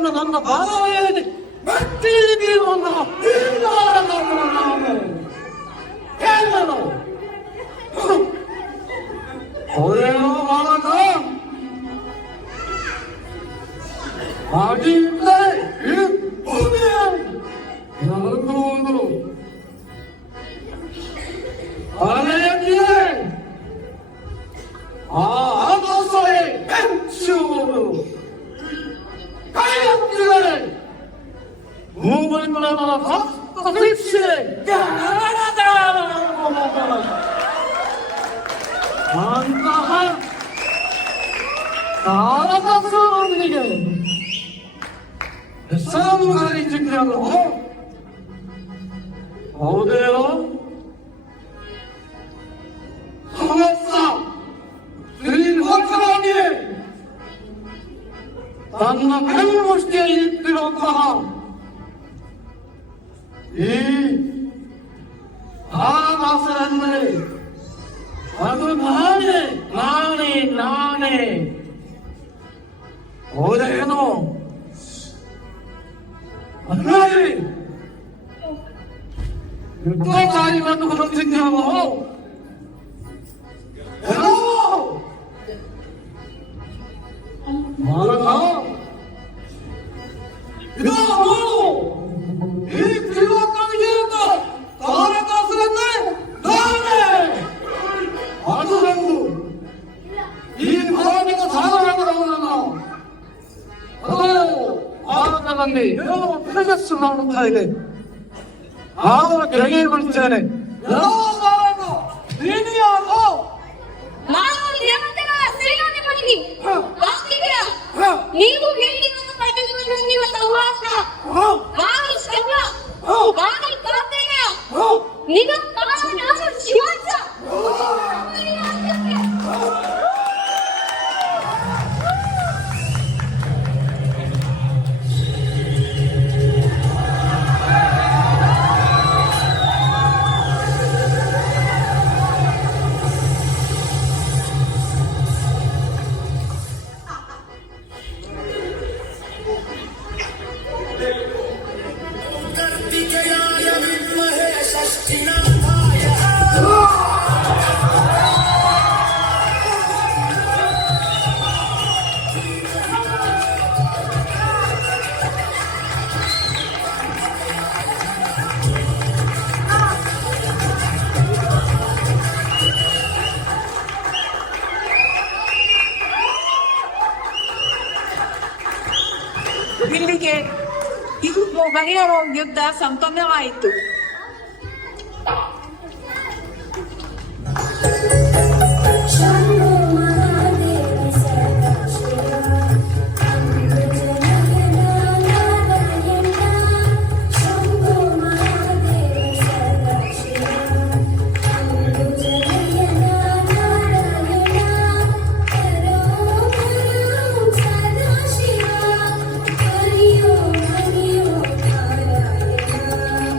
ನನ್ನ ಭಾವನೆಯಲ್ಲಿ ಭಕ್ತಿ ನೀಡುವಂತಹ ಅವರೇನೋ ಮಾಡಕ ಹಾಗಿದ್ದರೆ ಈ ಭೂಮಿಯ ನರಕವನ್ನು ಅಲೆಯದಿದೆ ಆ ಆಕಾಶವೇ ಹೆಚ್ಚುವುದು ಕೈಯತ್ತಿದರೆ ಭೂಮಿಗಳ ಶಿಕ್ಷೆ ಅಂತಹ ತಾರಕಾಸುರನಿಗೆ ಹೆಸರನ್ನು ಕರೆಯಿಸಿದ್ರು ಹೌದೇನೋ ಸಮಸ್ತ ಶ್ರೀಲೋಕವಾಗಿ ತನ್ನ ಕೈಮುಷ್ಟಿಯಲ್ಲಿ ಇಟ್ಟಿರುವಂತಹ ಈ ತಾರಕಾಸುರನೇ ಅದು ನಾನೇ ನಾನೇ ನಾನೇ ಹೌದೇನು ಅಲ್ಲಾರಿ ಯುದ್ಧಕಾರಿಗಳನ್ನು ಬರುತ್ತಿದ್ದೇವೋ ಮಾಲಕ ಇದು ಈ ತ್ರಿಲೋಕವಿಗೆ ತಾರಕಾಸುರನ್ನೇ ನಾನೇ ಅದು ಈ ಭಾವನೆಯ ಸಾಧನಗಳನ್ನು ಭಾರತದಲ್ಲಿ ತೇಜಸ್ಸು ಮಾಡುತ್ತಾ ಇದೆ ಅವರ ಗ್ರಹಿಗೊಳಿಸುತ್ತೇನೆ ನಾನು ದೇವತೆಗಳ ಸೇನಾಧಿಪತಿ ಆಗ್ತಿದ್ದೀರಾ? ನೀವು ಹೇಳಿವನ್ನು ಪಡೆದುಕೊಂಡು ನೀವು ಸಂವಾಸ ನಾನು ಶರ್ಮ ನಾನು ಕಾರ್ತಿಕ ನಿನ್ನ ಕಾರಣ ಶಿವಂತ ಇಲ್ಲಿಗೆ ಇದು ಗಣಿಯರ ಯುದ್ಧ ಸಂಪನ್ನವಾಯಿತು.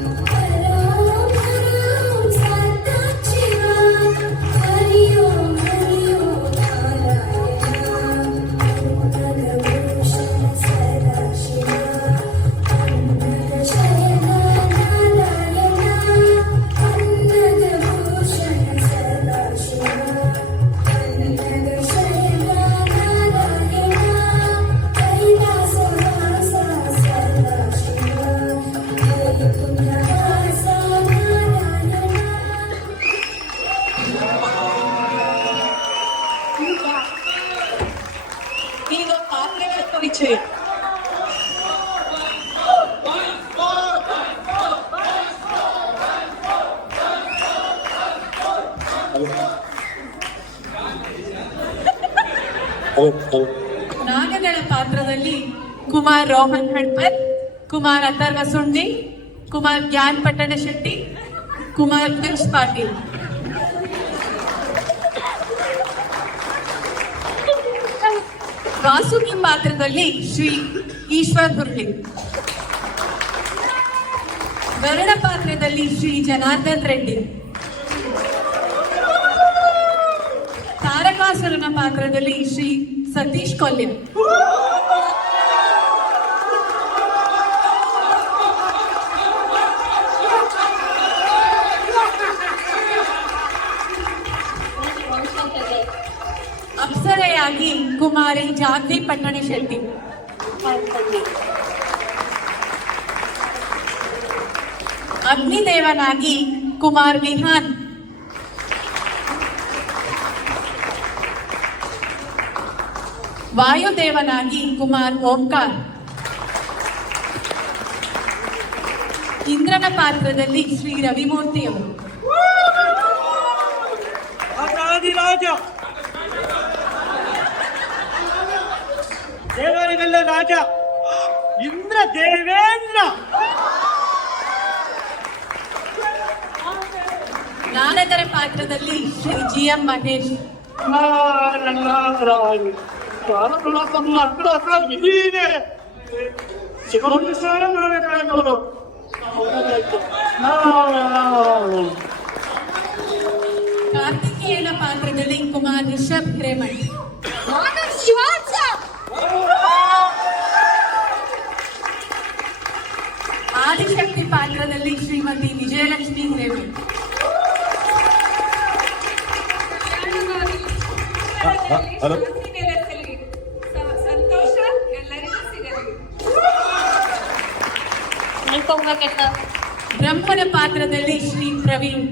Hare ನಾಗಗಳ ಪಾತ್ರದಲ್ಲಿ ಕುಮಾರ್ ರೋಹನ್ ಹಡ್ಪರ್, ಕುಮಾರ್ ಅಥರ್ವ ಸುಂಡಿ, ಕುಮಾರ್ ಜ್ಞಾನ್ ಪಟ್ಟಣ ಶೆಟ್ಟಿ, ಕುಮಾರ್ ಪ್ರಿನ್ಸ್ ಪಾಟೀಲ್. ವಾಸುಕಿ ಪಾತ್ರದಲ್ಲಿ ಶ್ರೀ ಈಶ್ವರ್ ಹುರ್ಲಿ, ವರಣ ಪಾತ್ರದಲ್ಲಿ ಶ್ರೀ ಜನಾರ್ದನ್ ರೆಡ್ಡಿ, ತಾರಕಾಸುರನ ಪಾತ್ರದಲ್ಲಿ ಶ್ರೀ ಸತೀಶ್ ಕೊಲ್ಯ, ಅಪ್ಸರೆಯಾಗಿ ಕುಮಾರಿ ಜಾಗೃತಿ ಪಟ್ಟಣ ಶೆಟ್ಟಿ, ಅಗ್ನಿದೇವನಾಗಿ ಕುಮಾರ್ ವಿಹಾನ್, ವಾಯುದೇವನಾಗಿ ಕುಮಾರ್ ಓಂಕಾರ್, ಇಂದ್ರನ ಪಾತ್ರದಲ್ಲಿ ಶ್ರೀ ರವಿಮೂರ್ತಿಯವರು. ರಾಜ ದೇವರಿಗೆಲ್ಲ ರಾಜ ಇಂದ್ರ ದೇವೇಂದ್ರ. ನಾರದರ ಪಾತ್ರದಲ್ಲಿ ಶ್ರೀ ಜಿ ಎಂ ಮಹೇಶ್, ಕಾರ್ತಿಕೇಯನ ಪಾತ್ರದಲ್ಲಿ ಕುಮಾರ್ ರಿಷಬ್ ಹಿರೇಮಠ್, ಆದಿಶಕ್ತಿ ಪಾತ್ರದಲ್ಲಿ ಶ್ರೀಮತಿ ವಿಜಯಲಕ್ಷ್ಮಿ ಹಿರೇಮಠ್, ಸಂತೋಷ ಎಲ್ಲರಿಗೂ ಸಿಗಲಿ. ಬ್ರಹ್ಮನ ಪಾತ್ರದಲ್ಲಿ ಶ್ರೀ ಪ್ರವೀಣ್,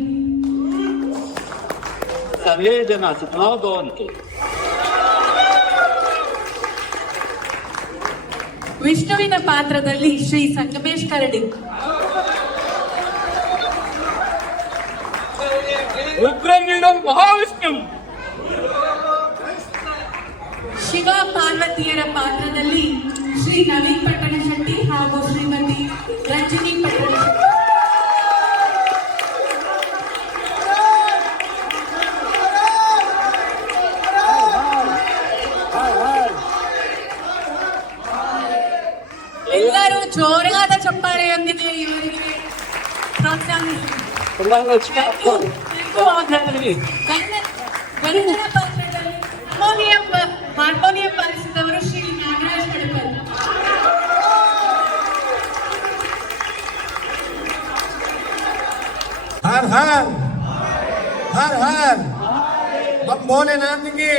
ಸರ್ವೇ ಜನ ಸುಖನೋ ಭವಂತು. ವಿಷ್ಣುವಿನ ಪಾತ್ರದಲ್ಲಿ ಶ್ರೀ ಸಂಗಮೇಶ್ ಕರಡಿ, ರುದ್ರನೀಡಂ ಮಹಾವಿಷ್ಣು. ಶಿವ ಪಾರ್ವತಿಯರ ಪಾತ್ರದಲ್ಲಿ ಶ್ರೀ ನವೀನ್ ಪಟ್ಟಣ ಶೆಟ್ಟಿ ಹಾಗೂ ಶ್ರೀಮತಿ ರಂಜಿನಿ ಪಟ್ಟಣ ಶೆಟ್ಟಿ. ಎಲ್ಲರೂ ಜೋರಾದ ಚಪ್ಪಾಳೆಯೊಂದಿಗೆ ಇವರಿಗೆ ಪ್ರೋತ್ಸಾಹಿಸಿ. ಗಂಧದ ಪಾತ್ರದಲ್ಲಿ ಹಾರ್ಮೋನಿಯಂ ಬಾರಿಸಿದವರು ಶ್ರೀ ನಾಗರಾಜ್ ಹಡಪಲ್. हर हर हर हर बम भोलेनाथ की।